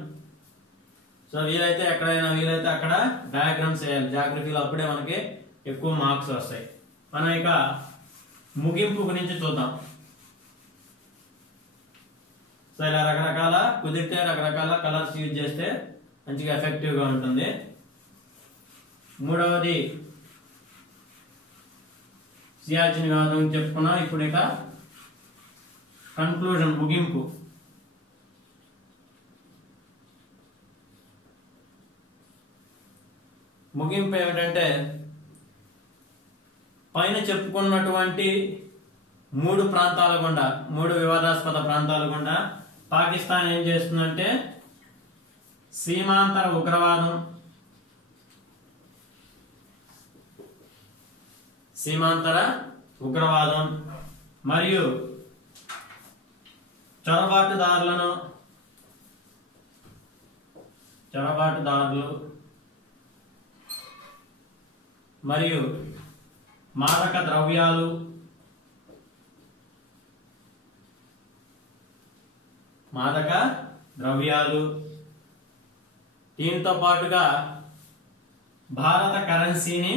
సో వీలైతే ఎక్కడైనా వీలైతే అక్కడ డయాగ్రామ్స్ వేయాలి జాగ్రఫీలో, అప్పుడే మనకి ఎక్కువ మార్క్స్ వస్తాయి. మనం ఇక ముగింపు గురించి చూద్దాం. సో ఇలా రకరకాల కుదిరితే రకరకాల కలర్స్ యూజ్ చేస్తే మంచిగా ఎఫెక్టివ్ గా ఉంటుంది. మూడవది సియాచిన్ వివాదం చెప్పుకున్నాం. ఇప్పుడు ఇక కన్క్లూజన్ ముగింపు. ముగింపు ఏమిటంటే పైన చెప్పుకున్నటువంటి మూడు ప్రాంతాల గుండా, మూడు వివాదాస్పద ప్రాంతాల గుండా పాకిస్తాన్ ఏం చేస్తుందంటే సీమాంతర ఉగ్రవాదం మరియు చొరబాటుదారులు మరియు మాదక ద్రవ్యాలు దీంతో పాటుగా భారత కరెన్సీని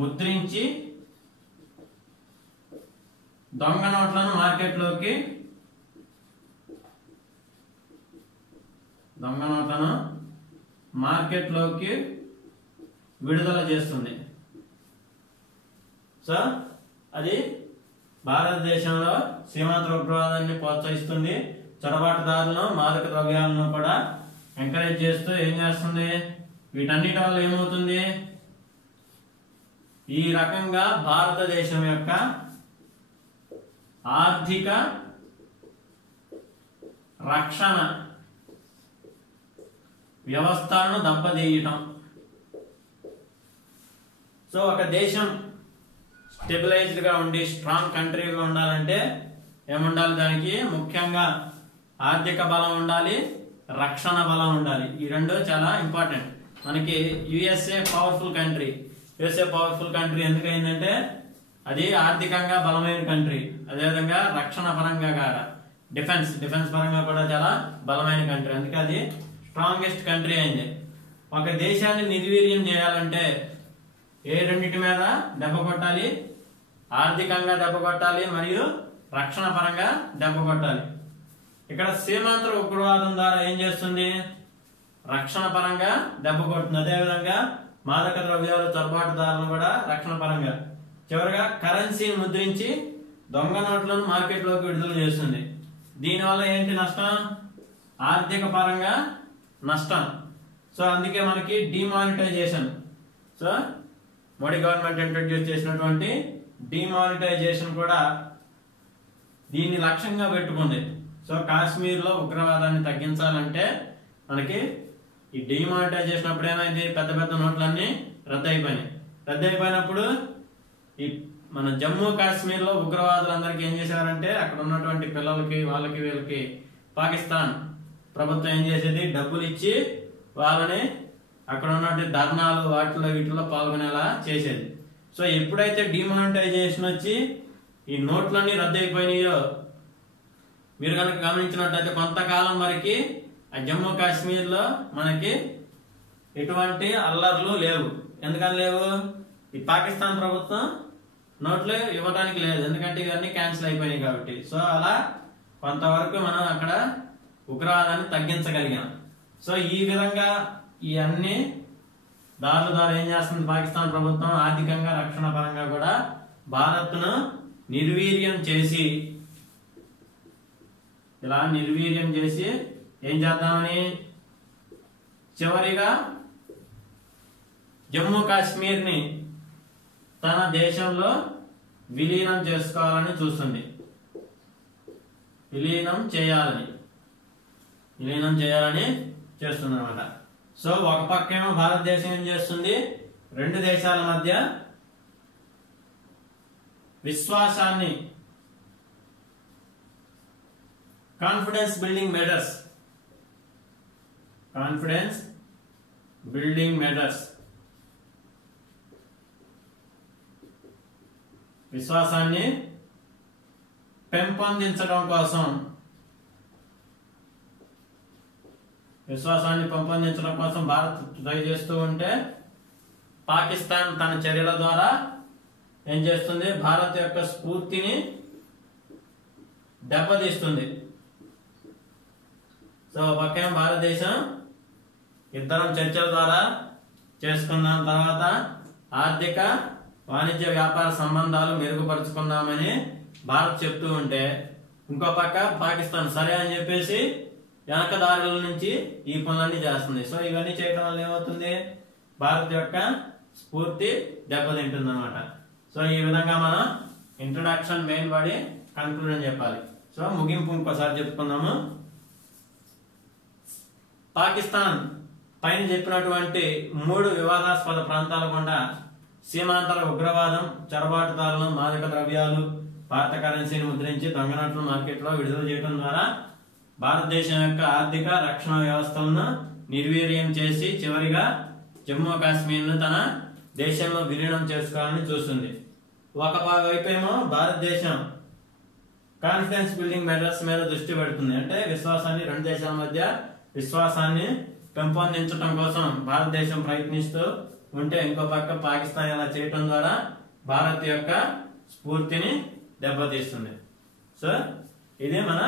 ముద్రించి దొంగ నోట్లను మార్కెట్లోకి విడుదల చేస్తుంది. సో అది భారతదేశంలో సీమాంతర ఉగ్రవాదాన్ని ప్రోత్సహిస్తుంది. చొరబాటుదారులను మాదక ద్రవ్యాలను కూడా ఎంకరేజ్ చేస్తూ ఏం చేస్తుంది, వీటన్నిటి వల్ల ఏమవుతుంది, ఈ రకంగా భారతదేశం యొక్క ఆర్థిక రక్షణ వ్యవస్థను దెబ్బతీయటం. సో ఒక దేశం స్టెబిలైజ్డ్ గా ఉండి స్ట్రాంగ్ కంట్రీగా ఉండాలంటే ఏముండాలి? దానికి ముఖ్యంగా ఆర్థిక బలం ఉండాలి, రక్షణ బలం ఉండాలి. ఈ రెండు చాలా ఇంపార్టెంట్. మనకి USA powerful country. USA powerful country ఎందుకైందంటే అది ఆర్థికంగా బలమైన కంట్రీ, అదేవిధంగా రక్షణ పరంగా కాక డిఫెన్స్ పరంగా కూడా చాలా బలమైన కంట్రీ. అందుకే అది స్ట్రాంగెస్ట్ కంట్రీ అయింది. ఒక దేశాన్ని నిర్వీర్యం చేయాలంటే ఏ రెండింటి మీద దెబ్బ కొట్టాలి? ఆర్థికంగా దెబ్బ కొట్టాలి మరియు రక్షణ పరంగా దెబ్బ కొట్టాలి. ఇక్కడ సీమాంతర ఉగ్రవాదం ద్వారా ఏం చేస్తుంది? రక్షణ పరంగా దెబ్బ కొడుతుంది. అదేవిధంగా మాదక ద్రవ్యాలు చొరబాటుదారులను కూడా రక్షణ పరంగా. చివరిగా కరెన్సీని ముద్రించి దొంగ నోట్లను మార్కెట్లోకి విడుదల చేస్తుంది. దీనివల్ల ఏంటి నష్టం? ఆర్థిక పరంగా నష్టం. సో అందుకే మనకి demonetisation, so Modi government introduce చేసినటువంటి డిమానిటైజేషన్ కూడా దీన్ని లక్ష్యంగా పెట్టుకుంది. సో కాశ్మీర్ లో ఉగ్రవాదాన్ని తగ్గించాలంటే మనకి ఈ డిమానిటైజేషన్ అప్పుడు ఏమైంది? పెద్ద పెద్ద నోట్లన్నీ రద్దయిపోయినప్పుడు ఈ మన జమ్మూ కాశ్మీర్ లో ఉగ్రవాదులందరికీ ఏం చేశారంటే అక్కడ ఉన్నటువంటి పిల్లలకి వాళ్ళకి వీళ్ళకి పాకిస్తాన్ ప్రభుత్వం ఏం చేసేది? డబ్బులు ఇచ్చి వాళ్ళని అక్కడ ఉన్నటువంటి ధర్నాలు వీటిలో పాల్గొనేలా చేసేది. సో ఎప్పుడైతే డిమానిటైజేషన్ వచ్చి ఈ నోట్లన్నీ రద్దయిపోయినాయో మీరు కనుక గమనించినట్లయితే కొంతకాలం వరకు ఆ జమ్మూ కాశ్మీర్ లో మనకి ఎటువంటి అల్లర్లు లేవు. ఎందుకని లేవు? ఈ పాకిస్తాన్ ప్రభుత్వం నోట్లు ఇవ్వడానికి లేదు, ఎందుకంటే ఇవన్నీ క్యాన్సిల్ అయిపోయినాయి కాబట్టి. సో అలా కొంతవరకు మనం అక్కడ ఉగ్రవాదాన్ని తగ్గించగలిగాం. సో ఈ విధంగా ఈ అన్ని దారుల ద్వారా ఏం చేస్తుంది పాకిస్తాన్ ప్రభుత్వం? ఆర్థికంగా రక్షణ పరంగా కూడా భారత్ను నిర్వీర్యం చేసి ఏం చేద్దామని చివరిగా జమ్మూ కాశ్మీర్ ని తన దేశంలో విలీనం చేసుకోవాలని చూస్తుంది. విలీనం చేయాలని చేస్తుంది అనమాట. సో ఒక పక్కేమో భారతదేశం ఏం చేస్తుంది? రెండు దేశాల మధ్య విశ్వాసాన్ని కాన్ఫిడెన్స్ బిల్డింగ్ మెజర్స్ విశ్వాసాన్ని పెంపొందించడం కోసం భారత్ ట్రై చేస్తూ ఉంటే పాకిస్తాన్ తన చర్యల ద్వారా ఏం చేస్తుంది? భారత్ యొక్క స్ఫూర్తిని దెబ్బతీస్తుంది. సో పక్కన భారతదేశం ఇద్దరం చర్చల ద్వారా చేసుకున్నాం, తర్వాత ఆర్థిక వాణిజ్య వ్యాపార సంబంధాలు మెరుగుపరుచుకుందామని భారత్ చెప్తూ ఉంటే ఇంకో పక్క పాకిస్తాన్ సరే అని చెప్పేసి వెనకదారుల నుంచి ఈ పనులన్నీ చేస్తుంది. సో ఇవన్నీ చేయడం వల్ల ఏమవుతుంది? భారత్ యొక్క స్ఫూర్తి దెబ్బతింటుంది అనమాట. సో ఈ విధంగా మనం ఇంట్రొడక్షన్ మెయిన్ బాడీ కన్క్లూజన్ చెప్పాలి. సో ముగింపు ఇంకోసారి చెప్పుకుందాము. పాకిస్తాన్ పైన చెప్పినటువంటి 3 వివాదాస్పద ప్రాంతాల గుండా సీమాంతర ఉగ్రవాదం, చొరబాటుదారులు, మాదక ద్రవ్యాలు, భారత కరెన్సీని ముద్రించి దొంగ నోట్లను మార్కెట్లో విడుదల చేయడం ద్వారా భారతదేశం యొక్క ఆర్థిక రక్షణ వ్యవస్థలను నిర్వీర్యం చేసి చివరిగా జమ్మూ కాశ్మీర్ ను తన దేశంలో విలీనం చేసుకోవాలని చూస్తుంది. ఒకవైపేమో భారతదేశం కాన్ఫిడెన్స్ బిల్డింగ్ మెజర్స్ మీద దృష్టి పెడుతుంది. అంటే రెండు దేశాల మధ్య విశ్వాసాన్ని పెంపొందించడం కోసం భారతదేశం ప్రయత్నిస్తూ ఉంటే ఇంకో పక్క పాకిస్తాన్ ఇలా చేయటం ద్వారా భారత్ యొక్క స్ఫూర్తిని దెబ్బతీస్తుంది. సో ఇది మన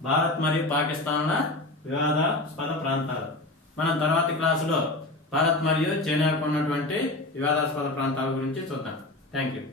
భారత్ మరియు పాకిస్తాన్ల వివాదాస్పద ప్రాంతాలు. మనం తర్వాతి క్లాసులో భారత్ మరియు చైనాకు ఉన్నటువంటి వివాదాస్పద ప్రాంతాల గురించి చూద్దాం. Thank you.